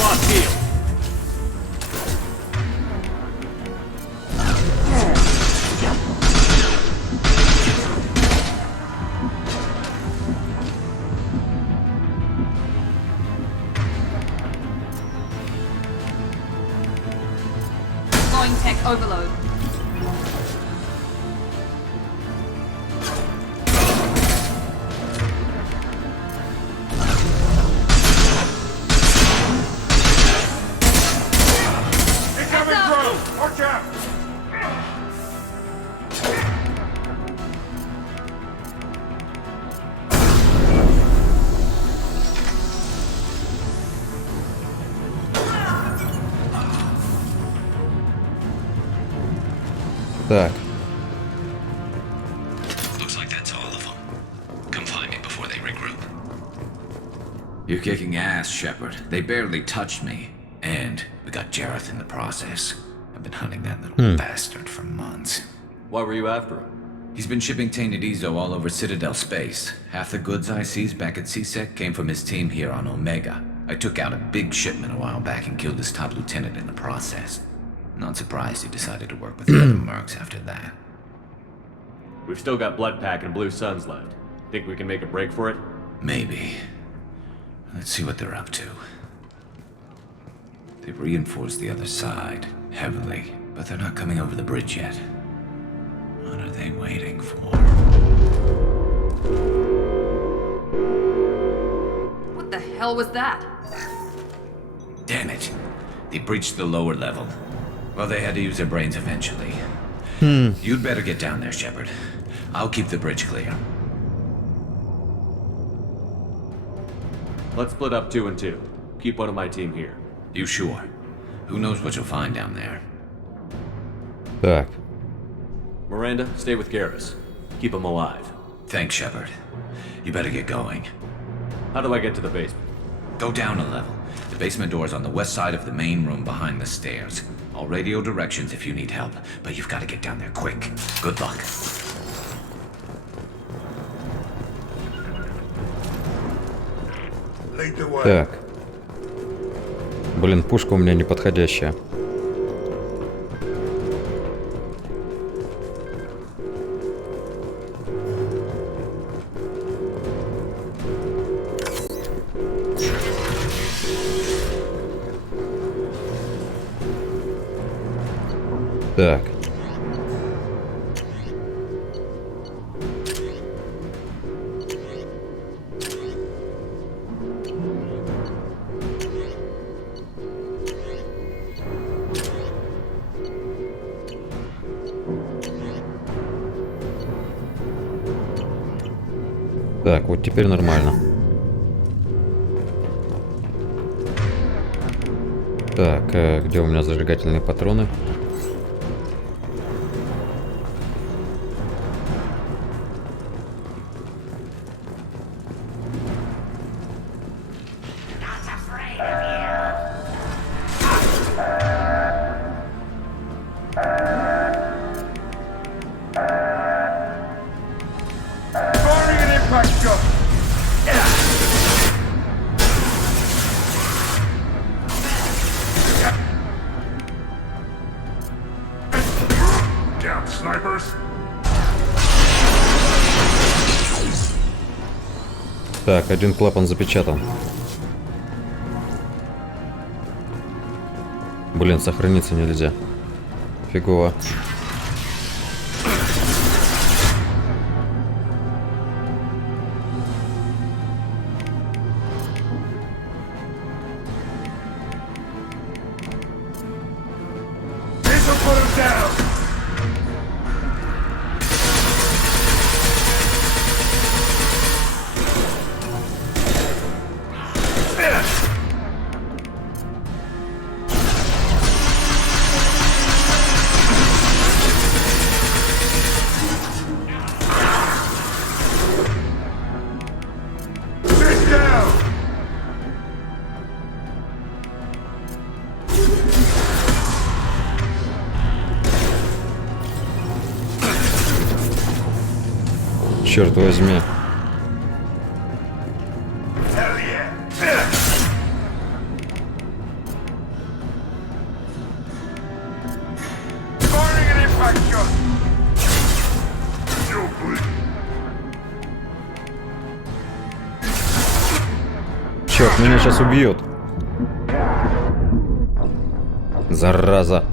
Lost heel. Deploying tech overload. Watch out! Так. Looks like that's all of them. Come find me before they regroup. You're kicking ass, Shepard. They barely touched me. And we got Jareth in the process. I've been hunting that little bastard for months. Why were you after him? He's been shipping tainted Ezo all over Citadel space. Half the goods I seized back at CSEC came from his team here on Omega. I took out a big shipment a while back and killed his top lieutenant in the process. Not surprised he decided to work with the other mercs after that. We've still got Bloodpack and Blue Suns left. Think we can make a break for it? Maybe. Let's see what they're up to. They've reinforced the other side, heavily, but they're not coming over the bridge yet. What are they waiting for? What the hell was that? Damn it. They breached the lower level. Well, they had to use their brains eventually. You'd better get down there, Shepard. I'll keep the bridge clear. Let's split up 2 and 2. Keep one of my team here. You sure? Who knows what you'll find down there? Так. Miranda, stay with Garrus. Keep him alive. Thanks, Shepard. You better get going. How do I get to the basement? Go down a level. The basement door's on the west side of the main room behind the stairs. I'll radio directions if you need help, but you've got to get down there quick. Good luck. Lead the way. Так. Блин, пушка у меня неподходящая. Так. Так, вот теперь нормально. Так, где у меня зажигательные патроны? Firing an impact shot! Down, snipers! Так, один клапан запечатан. Блин, сохраниться нельзя. Фигово. This'll put him down! Sit down! Черт возьми. Hell yeah! Firing an impact shot! Still bleeding. Черт, меня сейчас убьет. Зараза.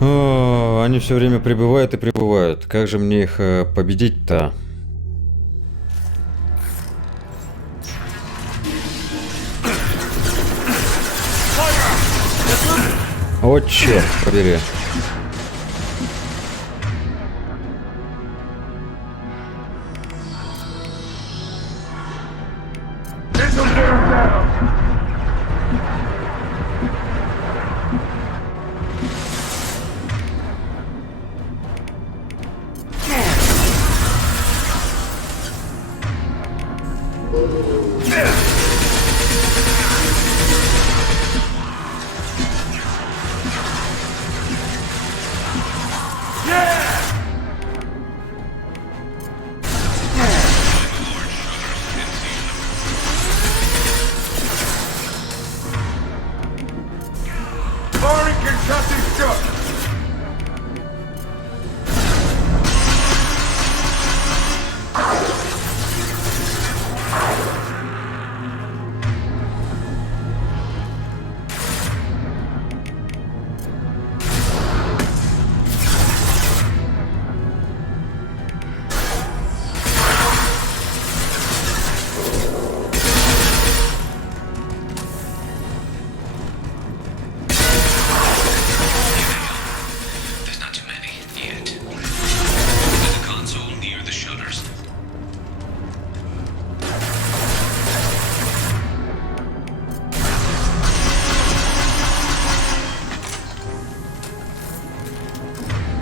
О, они все время прибывают и прибывают. Как же мне их победить-то? О, черт побери.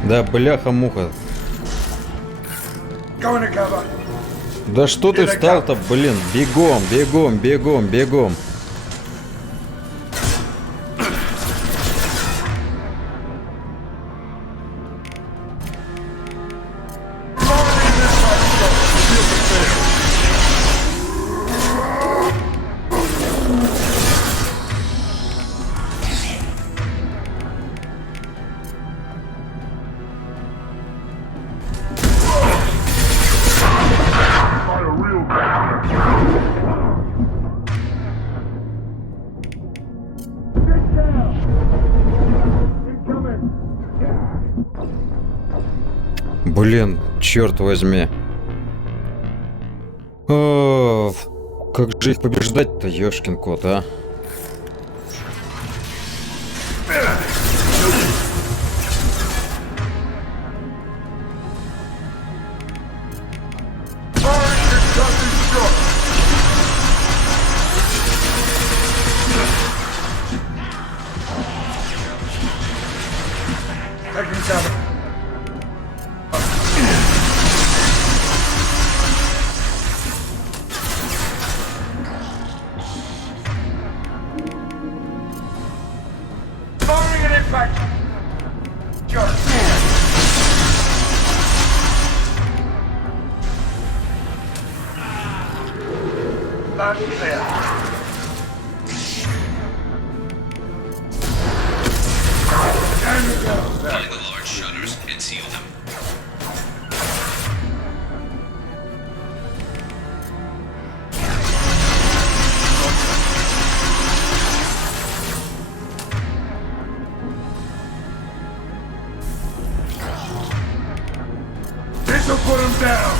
Да бляха-муха. Да что ты встал-то, блин? Бегом, бегом, бегом, бегом. Блин, черт возьми. Как же их побеждать-то, ёшкин кот, а? Find the large shutters and seal them. This'll put him down!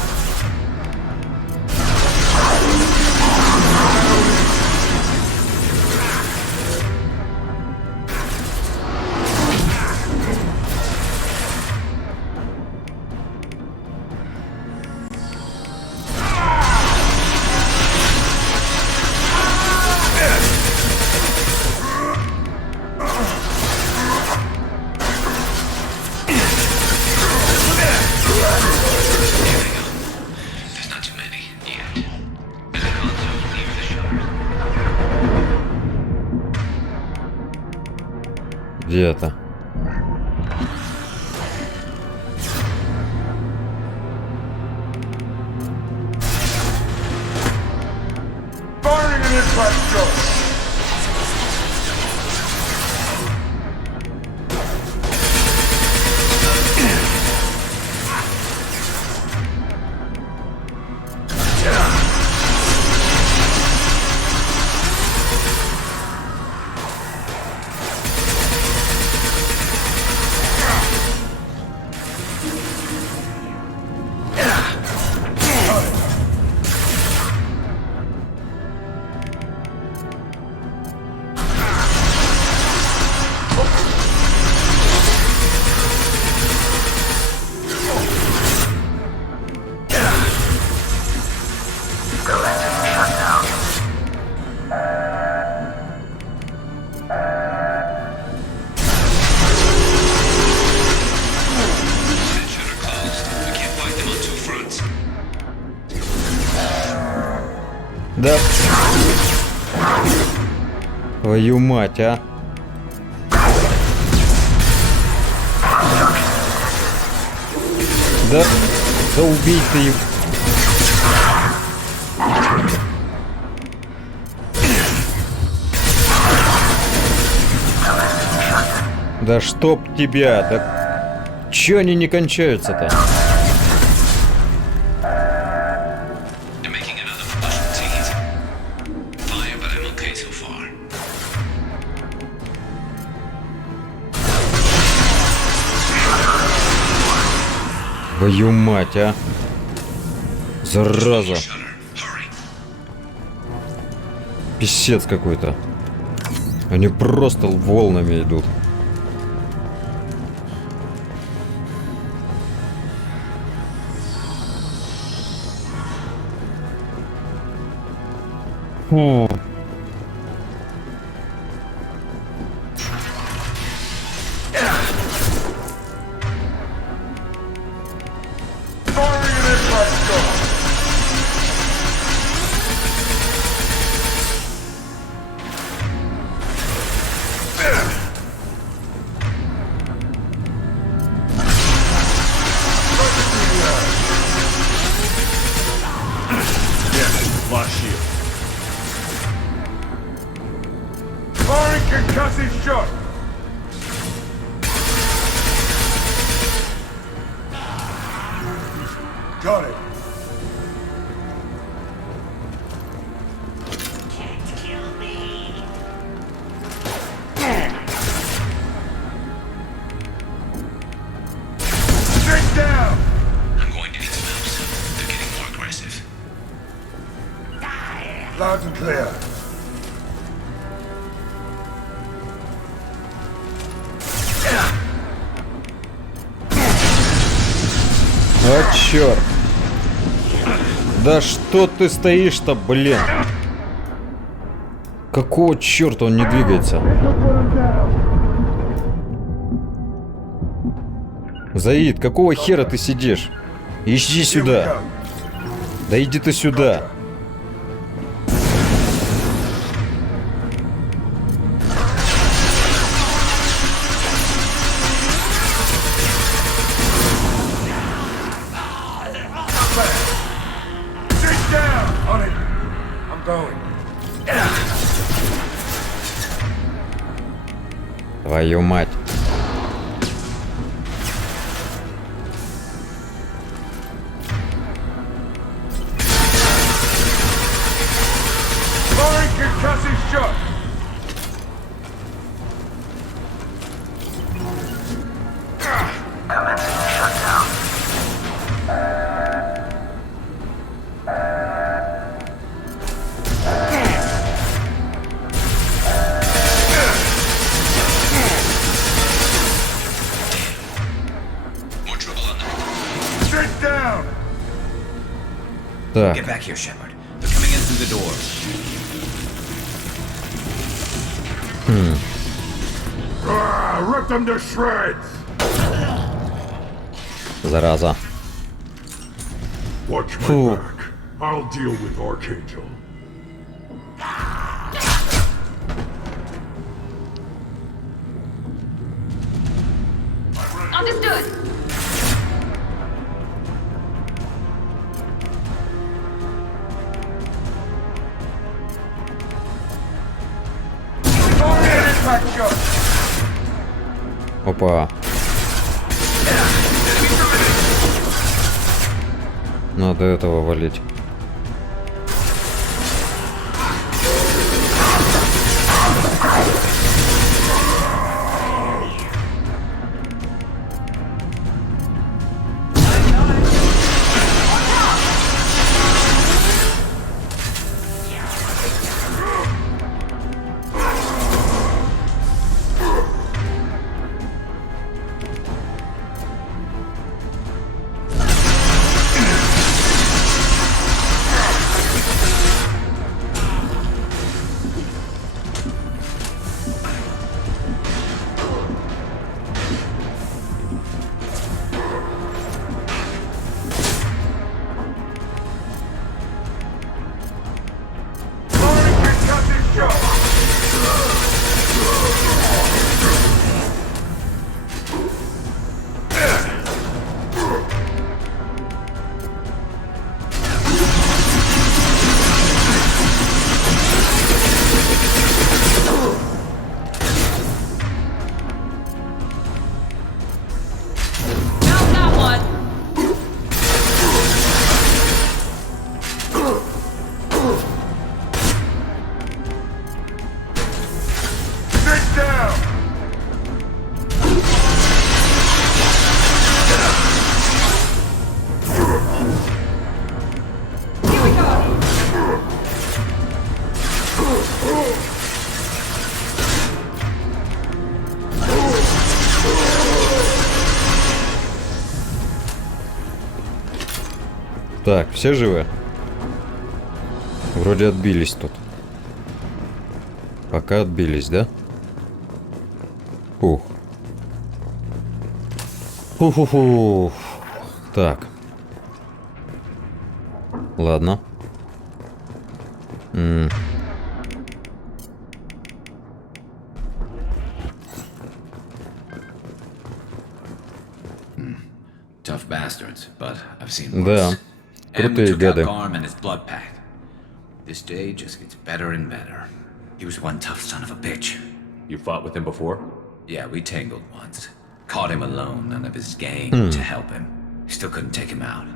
Где это? Да. Твою мать, а. Да. Да убей ты его. Да чтоб тебя, да чё они не кончаются-то? Твою мать, а? Зараза. Писец какой-то. Они просто волнами идут. Concussive shot! Got it. Straight down! I'm going to need some help soon. They're getting more aggressive. Loud and clear. О, черт. Да что ты стоишь-то, блин? Какого черта он не двигается? Заид, какого хера ты сидишь? Ищи сюда. Да иди ты сюда. Твою мать. Так. Get back here, Shepard. They're coming in through the door. Rip them to shreds. Зараза. Watch my back. I'll deal with Archangel. Understood. Опа. Надо этого валить. Так, все живы? Вроде отбились тут. Пока отбились, да? Фух. Фу-фу-фу. Так. Ладно. Tough bastards, but I've seen Да. worse. And we Крутые took out гады. Garm and his blood pact. This day just gets better and better. He was one tough son of a bitch. You fought with him before? Yeah, we tangled once. Caught him alone, none of his gang to help him. Still couldn't take him out.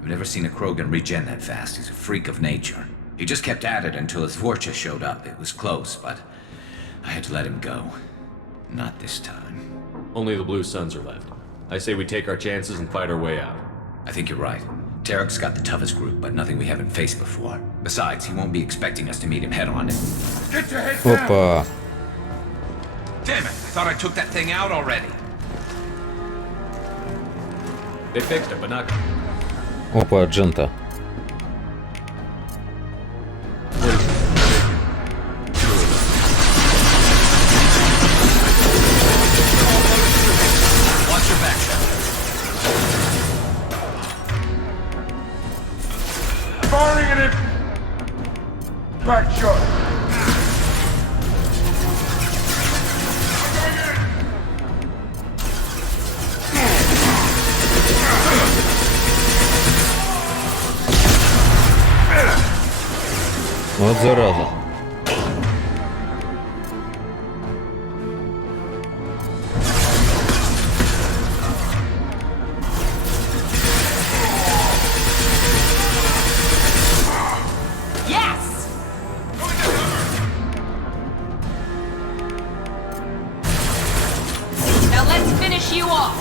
I've never seen a Krogan regen that fast. He's a freak of nature. He just kept at it until his Vorcha showed up. It was close, but I had to let him go. Not this time. Only the Blue Suns are left. I say we take our chances and fight our way out. I think you're right. Tarek's got the toughest group, but nothing we haven't faced before. Besides, he won't be expecting us to meet him head-on. Get your head down! Опа. Damn it! I thought I took that thing out already. They fixed it, but not... Опа, Джента. Watch your back, Firing at him! Back shot! Вот зараза. Yes! Now let's finish you off.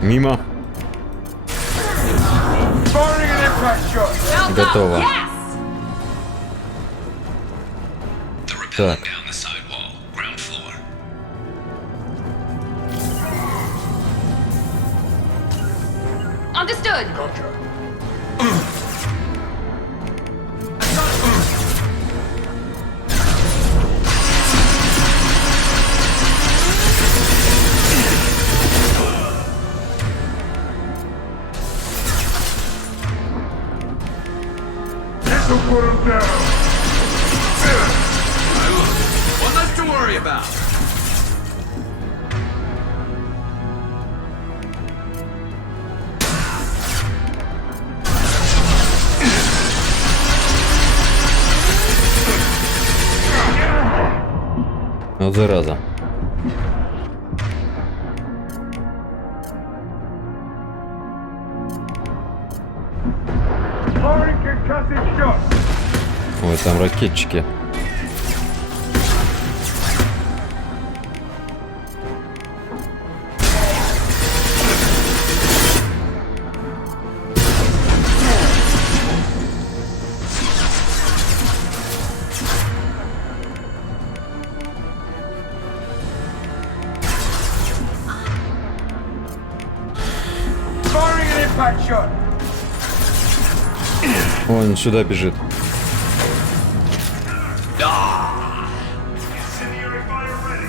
Мимо. Firing an impact shot! Well done. Готово. Yes! Так. down the side wall, ground floor. Understood. This'll put him down! One less to worry about. Вот зараза. Firing concussive shot! Ой, там ракетчики. Firing an impact shot! Он сюда бежит. Incendiary fire ready!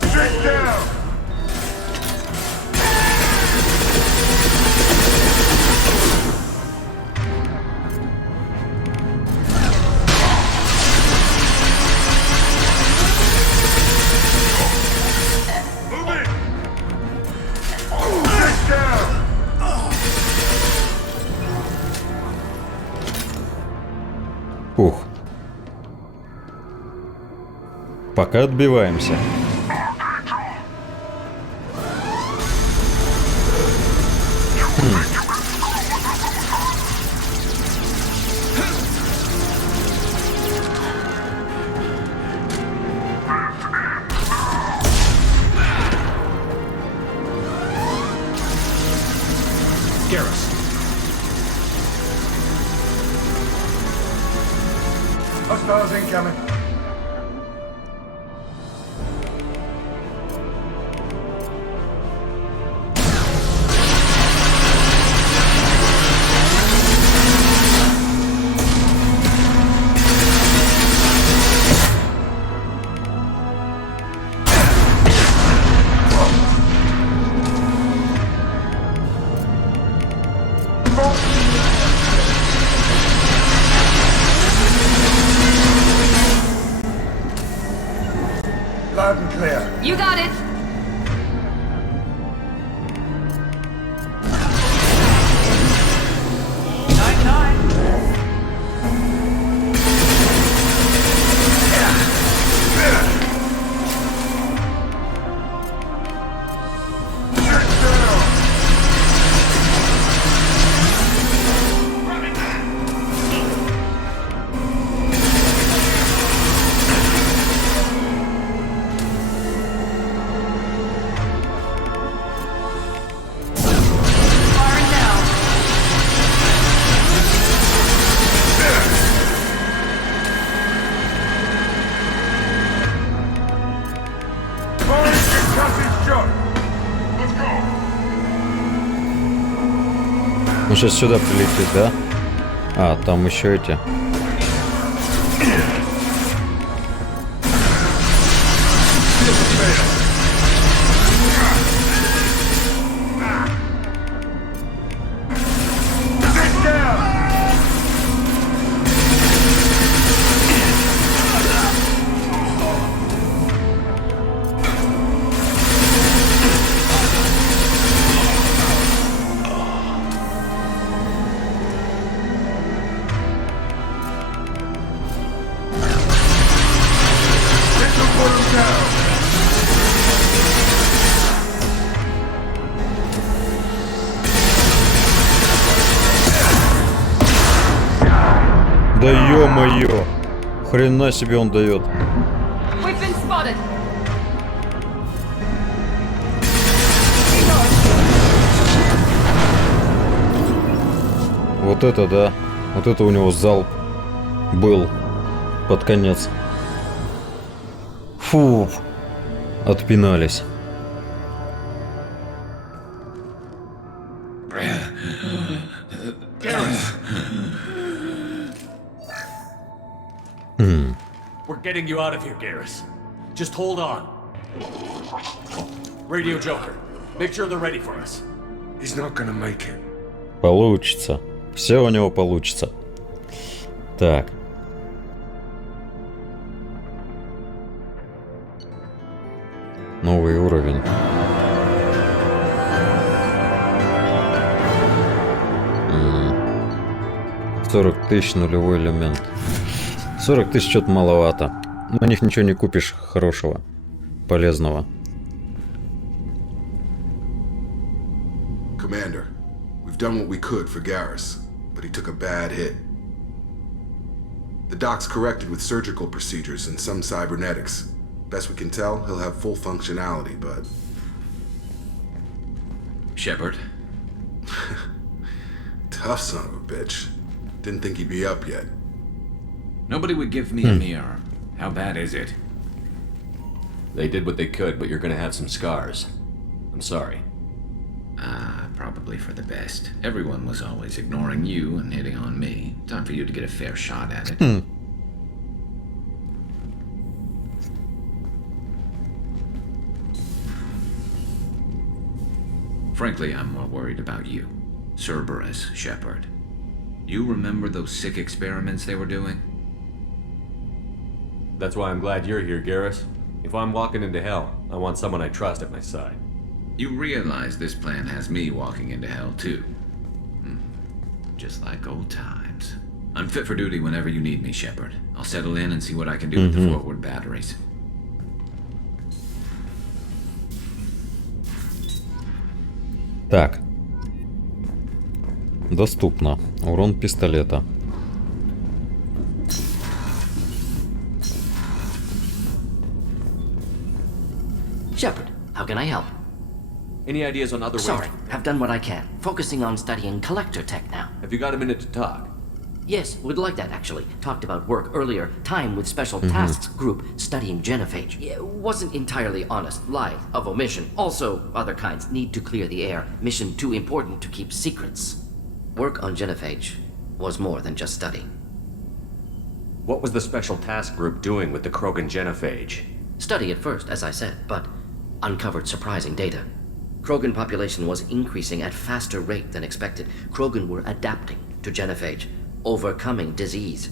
Straight down! Move it! Straight down! Ух. Пока отбиваемся. Hostiles incoming. Loud and clear. You got it. Он сейчас сюда прилетит, да? А, там еще эти. Да ё-моё! Хрена себе он дает. We've been spotted. Вот это да. Вот это у него залп был под конец. Фу. Отпинались. We're getting you out of here, Garrus. Just hold on. Radio Joker, make sure they're ready for us. He's not gonna make it. Получится. Все у него получится. Так. Новый уровень. 40 тысяч нулевой элемент. 40 тысяч что-то маловато. На них ничего не купишь хорошего, полезного. Commander, we've done what we could for Garrus, but he took a bad hit. The doc's corrected with surgical procedures and some cybernetics. Best we can tell, he'll have full functionality, but... Shepard? Tough son of a bitch. Didn't think he'd be up yet. Nobody would give me a mirror. How bad is it? They did what they could, but you're gonna have some scars. I'm sorry. Probably for the best. Everyone was always ignoring you and hitting on me. Time for you to get a fair shot at it. Frankly, I'm more worried about you. Cerberus, Shepard. You remember those sick experiments they were doing? That's why I'm glad you're here, Garrus. If I'm walking into hell, I want someone I trust at my side. You realize this plan has me walking into hell, too. Just like old times. I'm fit for duty whenever you need me, Shepard. I'll settle in and see what I can do with the forward batteries. Так. Доступно. Урон пистолета. Shepard, how can I help? Any ideas on other ways? Sorry, I've done what I can. Focusing on studying collector tech now. Have you got a minute to talk? Yes, would like that actually. Talked about work earlier. Time with Special Tasks Group studying genophage. Wasn't entirely honest. Lie of omission. Also, other kinds. Need to clear the air. Mission too important to keep secrets. Work on genophage was more than just study. What was the Special Task Group doing with the Krogan genophage? Study at first, as I said, but uncovered surprising data. Krogan population was increasing at faster rate than expected. Krogan were adapting to genophage, overcoming disease.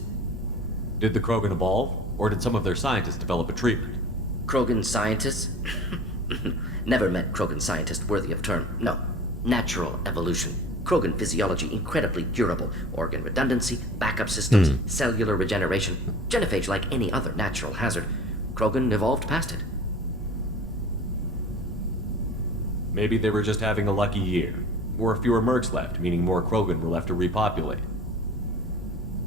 Did the Krogan evolve, or did some of their scientists develop a treatment? Krogan scientists? Never met Krogan scientist worthy of term. No. Natural evolution. Krogan physiology incredibly durable. Organ redundancy, backup systems, cellular regeneration. Genophage like any other natural hazard. Krogan evolved past it. Maybe they were just having a lucky year. Or fewer mercs left, meaning more Krogan were left to repopulate.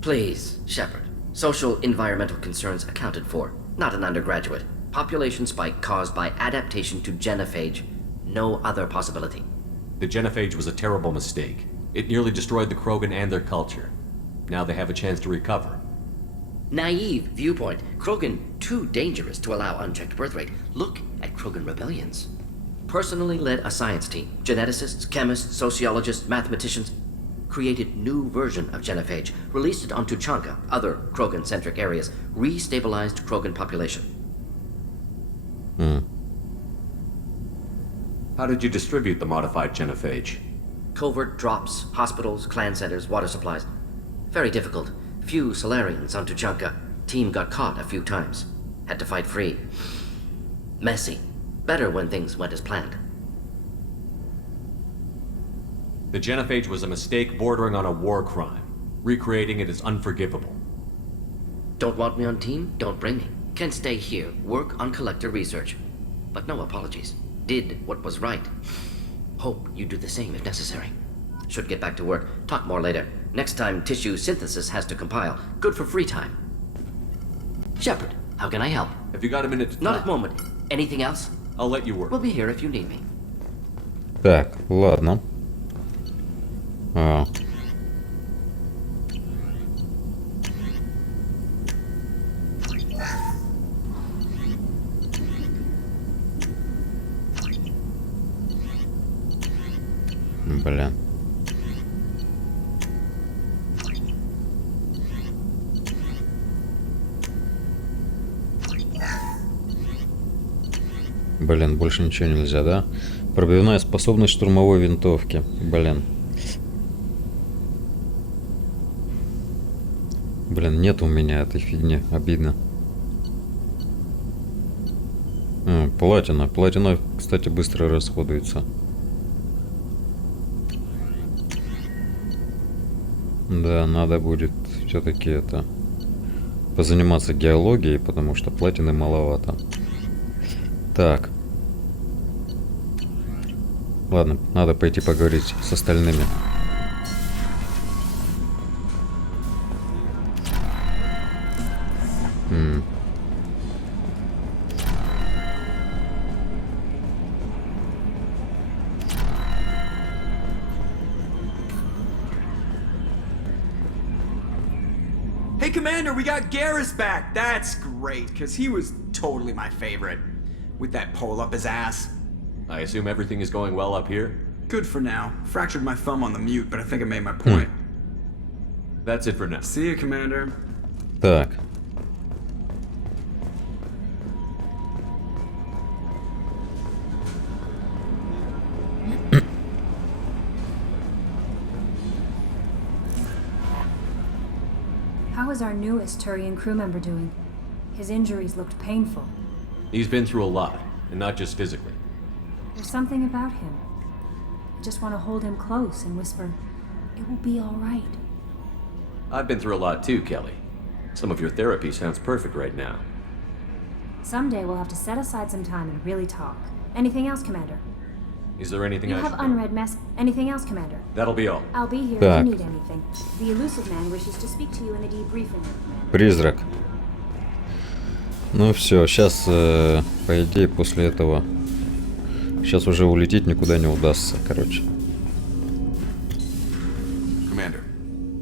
Please, Shepard. Social environmental concerns accounted for. Not an undergraduate. Population spike caused by adaptation to genophage. No other possibility. The genophage was a terrible mistake. It nearly destroyed the Krogan and their culture. Now they have a chance to recover. Naive viewpoint. Krogan too dangerous to allow unchecked birth rate. Look at Krogan rebellions. Personally led a science team. Geneticists, chemists, sociologists, mathematicians. Created new version of genophage. Released it on Tuchanka, other Krogan-centric areas. Restabilized Krogan population. How did you distribute the modified genophage? Covert drops, hospitals, clan centers, water supplies. Very difficult. Few Solarians on Tuchanka. Team got caught a few times. Had to fight free. Messy. Better when things went as planned. The genophage was a mistake bordering on a war crime. Recreating it is unforgivable. Don't want me on team? Don't bring me. Can stay here, work on collector research. But no apologies. Did what was right. Hope you do the same if necessary. Should get back to work. Talk more later. Next time tissue synthesis has to compile. Good for free time. Shepard, how can I help? Have you got a minute to Not talk? at the moment. Anything else? I'll let you work. We'll be here if you need me. Так, ладно. Блин. Блин, больше ничего нельзя, да? Пробивная способность штурмовой винтовки. Блин. Блин, нет у меня этой фигни. Обидно. Платина. Платина, кстати, быстро расходуется. Да, надо будет все-таки это позаниматься геологией, потому что платины маловато. Так. Ладно, надо пойти поговорить с остальными. Hey, Commander, we got Garrus back. That's great, because he was totally my favorite. With that pole up his ass. I assume everything is going well up here? Good for now. Fractured my thumb on the mute, but I think I made my point. That's it for now. See you, Commander. Так. How is our newest Turian crew member doing? His injuries looked painful. He's been through a lot, and not just physically. There's something about him. I just want to hold him close and whisper, "It will be all right." I've been through a lot too, Kelly. Some of your therapy sounds perfect right now. Someday we'll have to set aside some time and really talk. Anything else, Commander? Is there anything You I have should know? unread mess. Anything else, Commander? That'll be all. I'll be here Так. if you need anything. The elusive man wishes to speak to you in the debriefing room, Commander. Призрак. Ну все, сейчас, по идее, после этого... Сейчас уже улететь никуда не удастся, короче. Commander,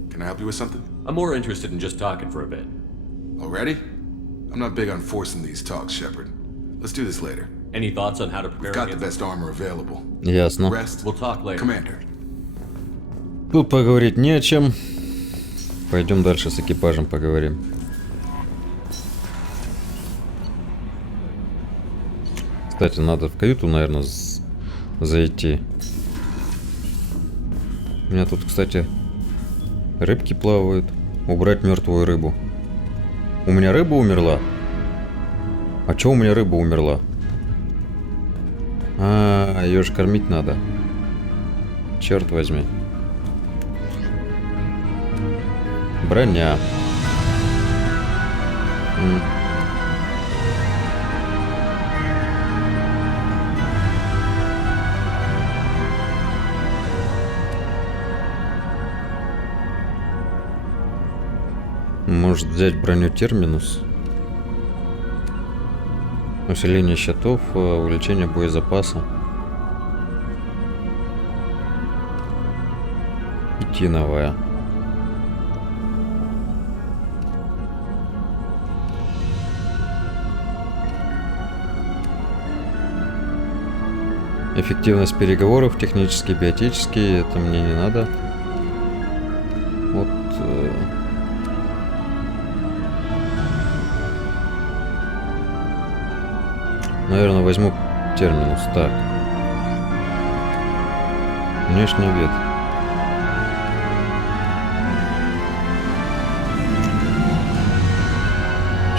can I help you with something? I'm more interested in just talking for a bit. Already? I'm not big on forcing these talks, Shepard. Let's do this later. Any thoughts on how to prepare? We've got the best armor available. Ясно. Rest. We'll talk later. Commander. Тут поговорить не о чем. Пойдем дальше с экипажем поговорим. Кстати, надо в каюту, наверное, зайти. У меня тут, кстати, рыбки плавают. Убрать мертвую рыбу. У меня рыба умерла? А чё у меня рыба умерла? А, ее же кормить надо. Черт возьми. Броня. Может взять броню Терминус. Усиление щитов, увеличение боезапаса. Тиновая. Эффективность переговоров, технические, биотические, это мне не надо. Вот. Наверное, возьму Терминус. Так. Внешний вид.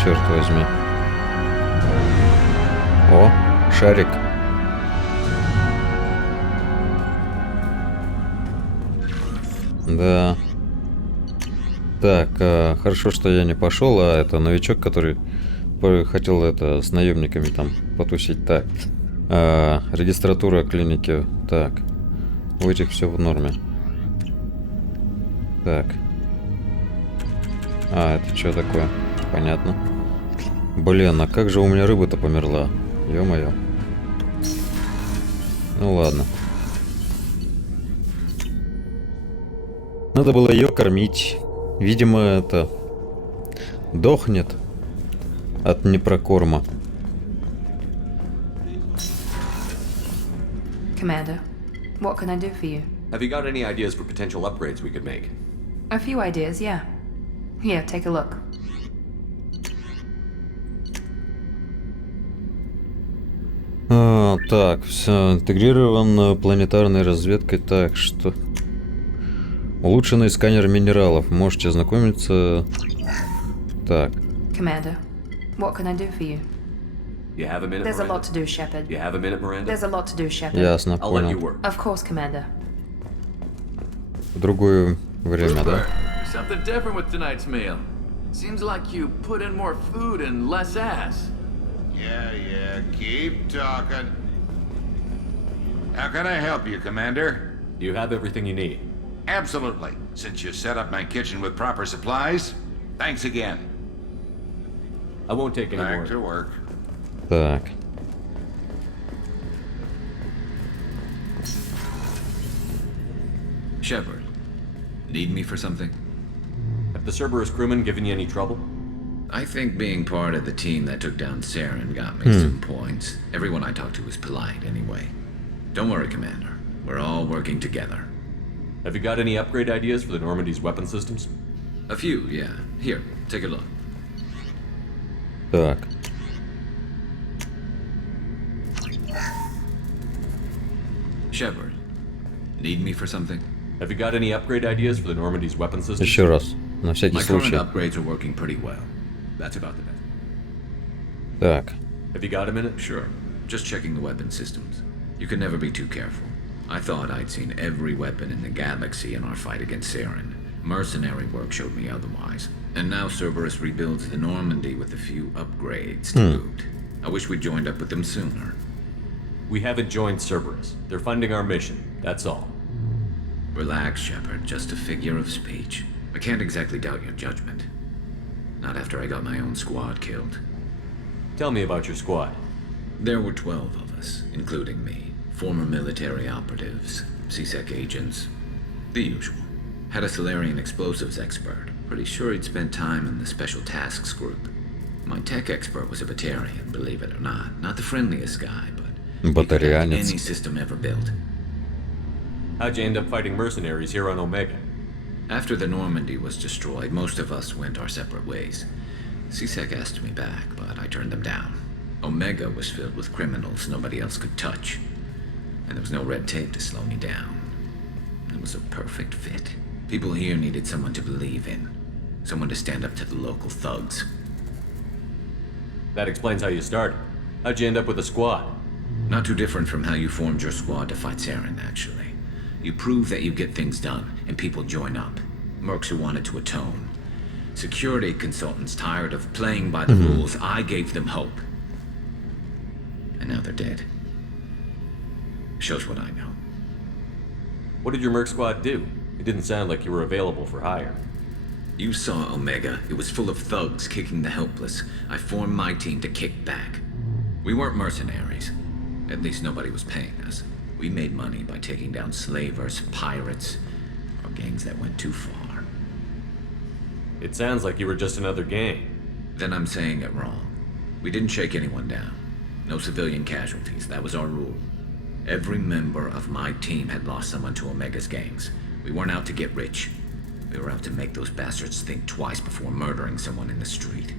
Черт возьми. О, шарик. Да. Так, хорошо, что я не пошел, а это новичок, который хотел это с наемниками там потусить. Так, регистратура клиники. Так, у этих все в норме. Так. А, это что такое? Понятно. Блин, а как же у меня рыба-то померла? Ё-моё. Ну ладно. Надо было ее кормить. Видимо, это дохнет от непрокорма. Commander, what can I do for you? Have you got any ideas for potential upgrades we could make? A few ideas, yeah. Here, take a look. Так, все интегрирован планетарной разведкой. Так, что... Улучшенный сканер минералов. Можете ознакомиться. Так. Commander, what can I do for you? You have a minute, There's a Miranda? lot to do, Shepard. You have a minute, Miranda? There's a lot to do, Shepard. Ясно, I'll let you понял. work. Of course, Commander. В другое время, да? Something different with tonight's meal. Seems like you put in more food and less ass. Yeah, keep talking. How can I help you, Commander? You have everything you need. Absolutely. Since you set up my kitchen with proper supplies, thanks again. I won't take any more. Back to work. Так. Shepard, need me for something? Have the Cerberus crewmen given you any trouble? I think being part of the team that took down Saren got me some points. Everyone I talked to was polite anyway. Don't worry, Commander. We're all working together. Have you got any upgrade ideas for the Normandy's weapon systems? A few, yeah. Here, take a look. Так. Shepard, need me for something? Have you got any upgrade ideas for the Normandy's weapon systems? Еще раз. На всякий My current случай. upgrades are working pretty well. That's about the best. Так. Have you got a minute? Sure. Just checking the weapon systems. You can never be too careful. I thought I'd seen every weapon in the galaxy in our fight against Saren. Mercenary work showed me otherwise. And now Cerberus rebuilds the Normandy with a few upgrades to boot. I wish we'd joined up with them sooner. We haven't joined Cerberus. They're funding our mission. That's all. Relax, Shepard. Just a figure of speech. I can't exactly doubt your judgment. Not after I got my own squad killed. Tell me about your squad. There were 12 of us, including me. Former military operatives, CSEC agents. The usual. Had a Solarian explosives expert. Pretty sure he'd spent time in the Special Tasks Group. My tech expert was a Batarian, believe it or not. Not the friendliest guy, but Батарианец. any system ever built. How'd you end up fighting mercenaries here on Omega? After the Normandy was destroyed, most of us went our separate ways. CSEC asked me back, but I turned them down. Omega was filled with criminals nobody else could touch. And there was no red tape to slow me down. It was a perfect fit. People here needed someone to believe in. Someone to stand up to the local thugs. That explains how you started. How'd you end up with a squad? Not too different from how you formed your squad to fight Saren, actually. You prove that you get things done, and people join up. Mercs who wanted to atone. Security consultants tired of playing by the rules. I gave them hope. And now they're dead. Shows what I know. What did your Merc squad do? It didn't sound like you were available for hire. You saw Omega. It was full of thugs kicking the helpless. I formed my team to kick back. We weren't mercenaries. At least nobody was paying us. We made money by taking down slavers, pirates, or gangs that went too far. It sounds like you were just another gang. Then I'm saying it wrong. We didn't shake anyone down. No civilian casualties. That was our rule. Every member of my team had lost someone to Omega's gangs. We weren't out to get rich. We were out to make those bastards think twice before murdering someone in the street.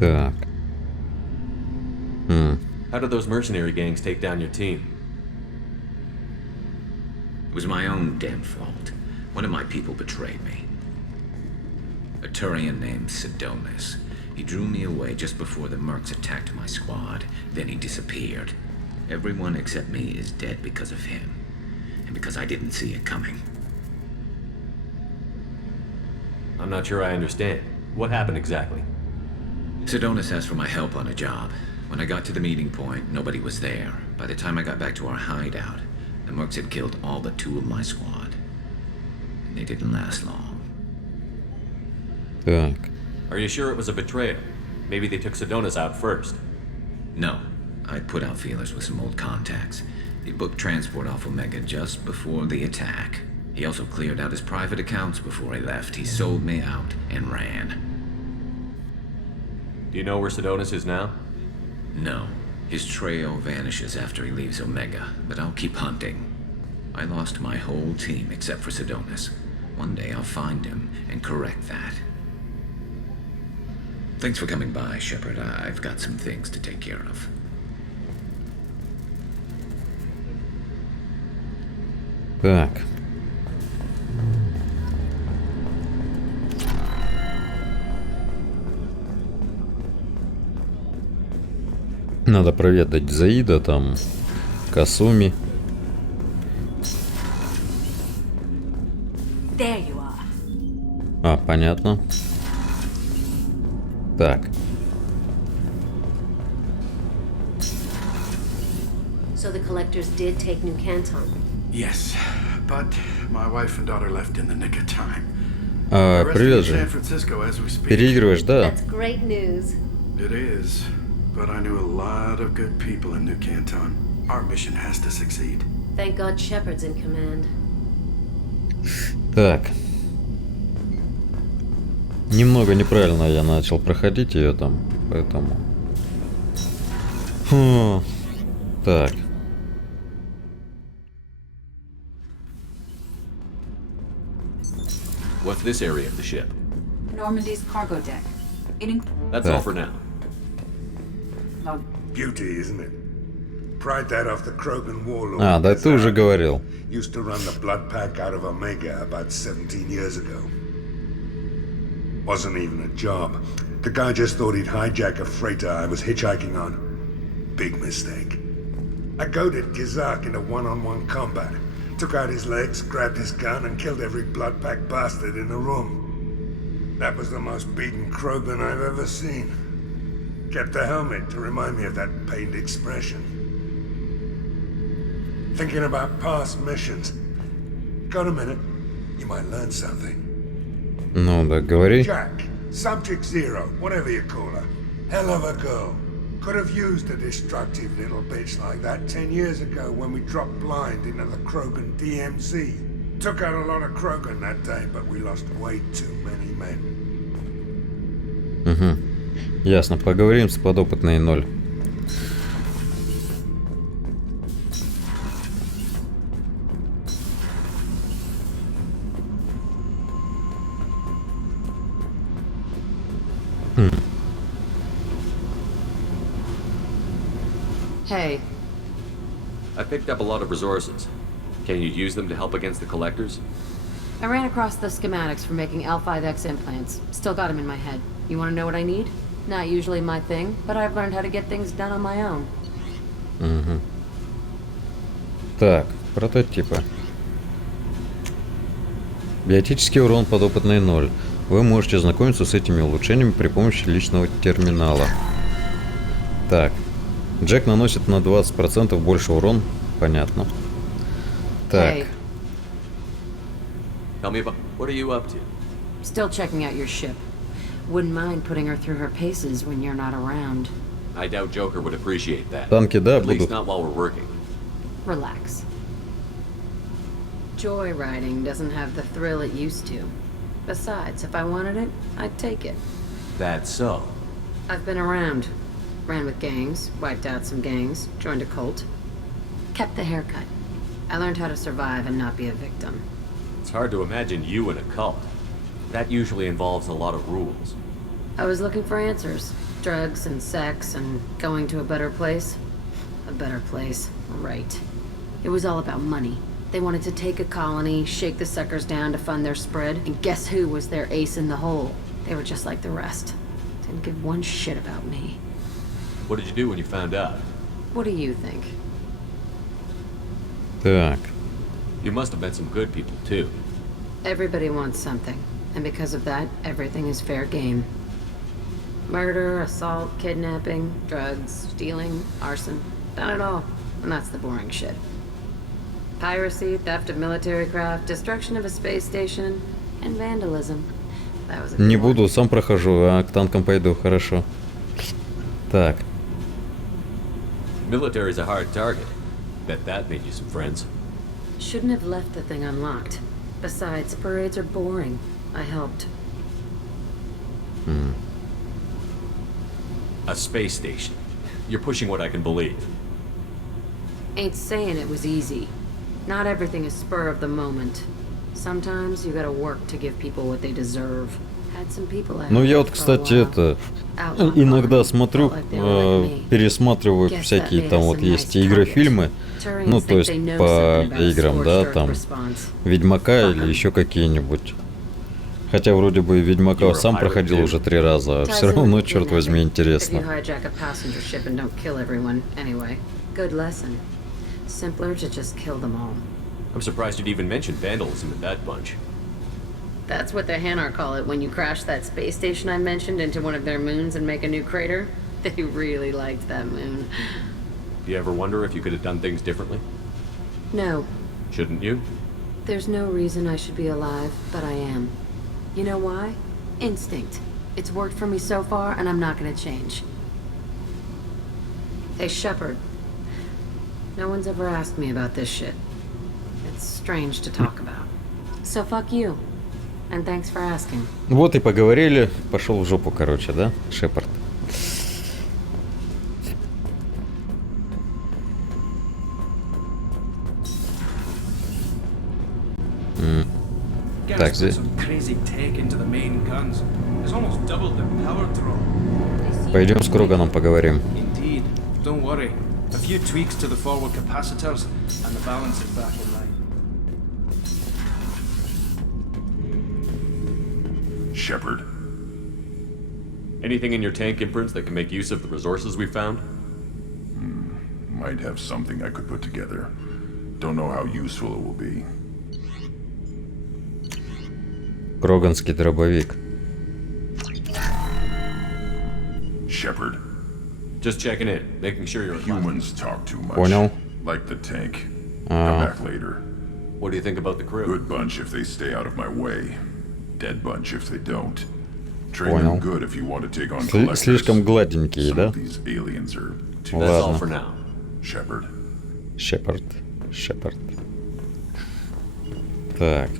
Так. How did those mercenary gangs take down your team? It was my own damn fault. One of my people betrayed me. A Turian named Sidonis. He drew me away just before the Mercs attacked my squad. Then he disappeared. Everyone except me is dead because of him. And because I didn't see it coming. I'm not sure I understand. What happened exactly? Sidonis asked for my help on a job. When I got to the meeting point, nobody was there. By the time I got back to our hideout, the Mercs had killed all but 2 of my squad. And they didn't last long. Так. Are you sure it was a betrayal? Maybe they took Sidonis out first. No. I put out feelers with some old contacts. He booked transport off Omega just before the attack. He also cleared out his private accounts before he left. He sold me out and ran. Do you know where Sidonis is now? No. His trail vanishes after he leaves Omega, but I'll keep hunting. I lost my whole team except for Sidonis. One day I'll find him and correct that. Thanks for coming by, Shepard. I've got some things to take care of. Так. Надо проведать Заида, там, Касуми. There you are. А, понятно. Так. So the collectors did take New Canton. Yes, but my wife and daughter left in the nick of time. The rest Привет of же. San Francisco as we speak. Переигрываешь, да? That's great news. It is, but I knew a lot of good people in New Canton. Our mission has to succeed. Thank God Shepard's in command. Так. Немного неправильно я начал проходить ее там, поэтому... Так. What's this area of the ship? Normandy's cargo deck. That's all for now. Beauty, isn't it? Pried that off the Krogan warlord. А, да ты уже говорил. Used to run the blood pack out of Omega about 17 years ago. Wasn't even a job. The guy just thought he'd hijack a freighter I was hitchhiking on. Big mistake. I goaded Gizak into one-on-one combat. Took out his legs, grabbed his gun, and killed every blood pack bastard in the room. That was the most beaten Krogan I've ever seen. Kept the helmet to remind me of that pained expression. Thinking about past missions. Got a minute? You might learn something. Ну да, говори. Jack, Subject Zero, whatever you call her. Hell of a girl. Could have used a destructive little bitch like that 10 years ago when we dropped blind into the Krogan DMZ. took out a lot of Krogan that day, but we lost way too many men. Угу. Ясно. Поговорим с подопытной 0. Hey. I picked up a lot of resources. Can you use them to help against the collectors? I ran across the schematics for making L5X implants. Still got them in my head. You want to know what I need? Not usually my thing, but I've learned how to get things done on my own. Угу. Так, прототипы. Биотический урон подопытный 0. Вы можете знакомиться с этими улучшениями при помощи личного терминала. Так. Джек наносит на 20% больше урон. Понятно. Так. Hey. Tell me about what are you up to? Still checking out your ship. Wouldn't mind putting her through her paces when you're not around. I doubt Joker would appreciate that. Танки, да, At least будут. not while we're working. Relax. Joyriding doesn't have the thrill it used to. Besides, if I wanted it, I'd take it. That's so. I've been around. Ran with gangs, wiped out some gangs, joined a cult. Kept the haircut. I learned how to survive and not be a victim. It's hard to imagine you in a cult. That usually involves a lot of rules. I was looking for answers. Drugs and sex and going to a better place. A better place, right. It was all about money. They wanted to take a colony, shake the suckers down to fund their spread, and guess who was their ace in the hole? They were just like the rest. Didn't give one shit about me. What did you do when you found out? What do you think? Так. You must have met some good people, too. Everybody wants something, and because of that, everything is fair game. Murder, assault, kidnapping, drugs, stealing, arson, done it all. And that's the boring shit. Piracy, theft of military craft, destruction of a space station, and vandalism. That was a Не good one. буду, сам прохожу, а к танкам пойду, хорошо. Так. Military's a hard target. Bet that made you some friends. Shouldn't have left the thing unlocked. Besides, parades are boring. I helped. A space station. You're pushing what I can believe. Ain't saying it was easy. Not everything is spur of the moment. Sometimes you gotta work to give people what they deserve. Had some people I Ну я вот, helped for a кстати, while. это Outlaw иногда farm. смотрю, Felt like they were like me. пересматриваю Guess всякие that там made us вот a есть nice игры-фильмы, target. ну Turians то think есть they know по something about играм, да, scorched earth там response. Ведьмака Fuck или 'em. еще какие-нибудь. Хотя вроде бы Ведьмака сам проходил уже 3 раза, а все Ties in равно, with черт возьми, kidnapping. If you интересно. hijack a passenger ship and don't kill everyone, anyway. Good lesson. Simpler to just kill them all. I'm surprised you'd even mention vandalism in that bunch. That's what the Hanar call it when you crash that space station I mentioned into one of their moons and make a new crater. They really liked that moon. Do you ever wonder if you could have done things differently? No, Shouldn't you? there's no reason I should be alive, but I am. You know why? Instinct. It's worked for me so far, and I'm not gonna change. Hey, Shepard. No one's ever asked me about this shit. It's strange to talk about. So fuck you. And thanks for asking. Вот и поговорили, пошел в жопу, короче, да, Шепард? Так, Garrus put здесь. some crazy tech into the main guns. It's almost doubled their power draw. Pойдем с Кроганом поговорим. Indeed. Don't worry. A few tweaks to the forward capacitors, and the balance is back in line. Shepard. Anything in your tank imprints that can make use of the resources we found? Might have something I could put together. Don't know how useful it will be. Кроганский дробовик. Shepard. Just checking in, making sure you're Humans talk too much. Понял. Like the tank. А. Come back later. What do you think about the crew? Good bunch if they stay out of my way. Dead bunch if they don't. Train Понял. them good if you want to take on collectors. Слишком гладенькие, Some да? of these aliens are too That's all Ладно. for now. Shepard. Шепард. Шепард. Так.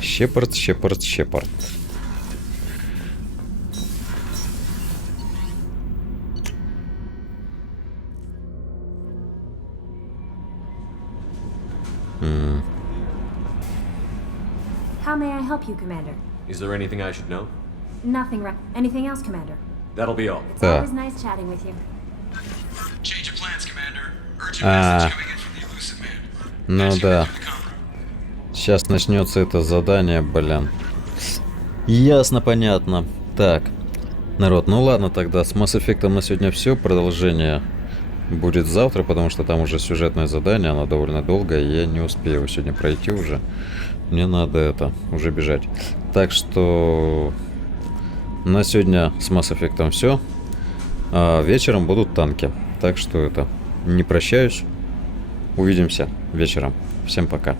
Шепард. How may I help you, Commander? Is there anything I should know? Nothing, Anything else, Commander? That'll be all. It's always nice chatting with you. Change of plans, Commander. Urgent А, message coming in from the elusive man. ну да. Сейчас начнется это задание, блин. Ясно, понятно. Так, народ, ну ладно тогда, с Mass Effect на сегодня все. Продолжение будет завтра, потому что там уже сюжетное задание, оно довольно долгое, и я не успею его сегодня пройти уже. Мне надо уже бежать. Так что на сегодня с Mass Effect все. А вечером будут танки. Так что не прощаюсь. Увидимся вечером. Всем пока.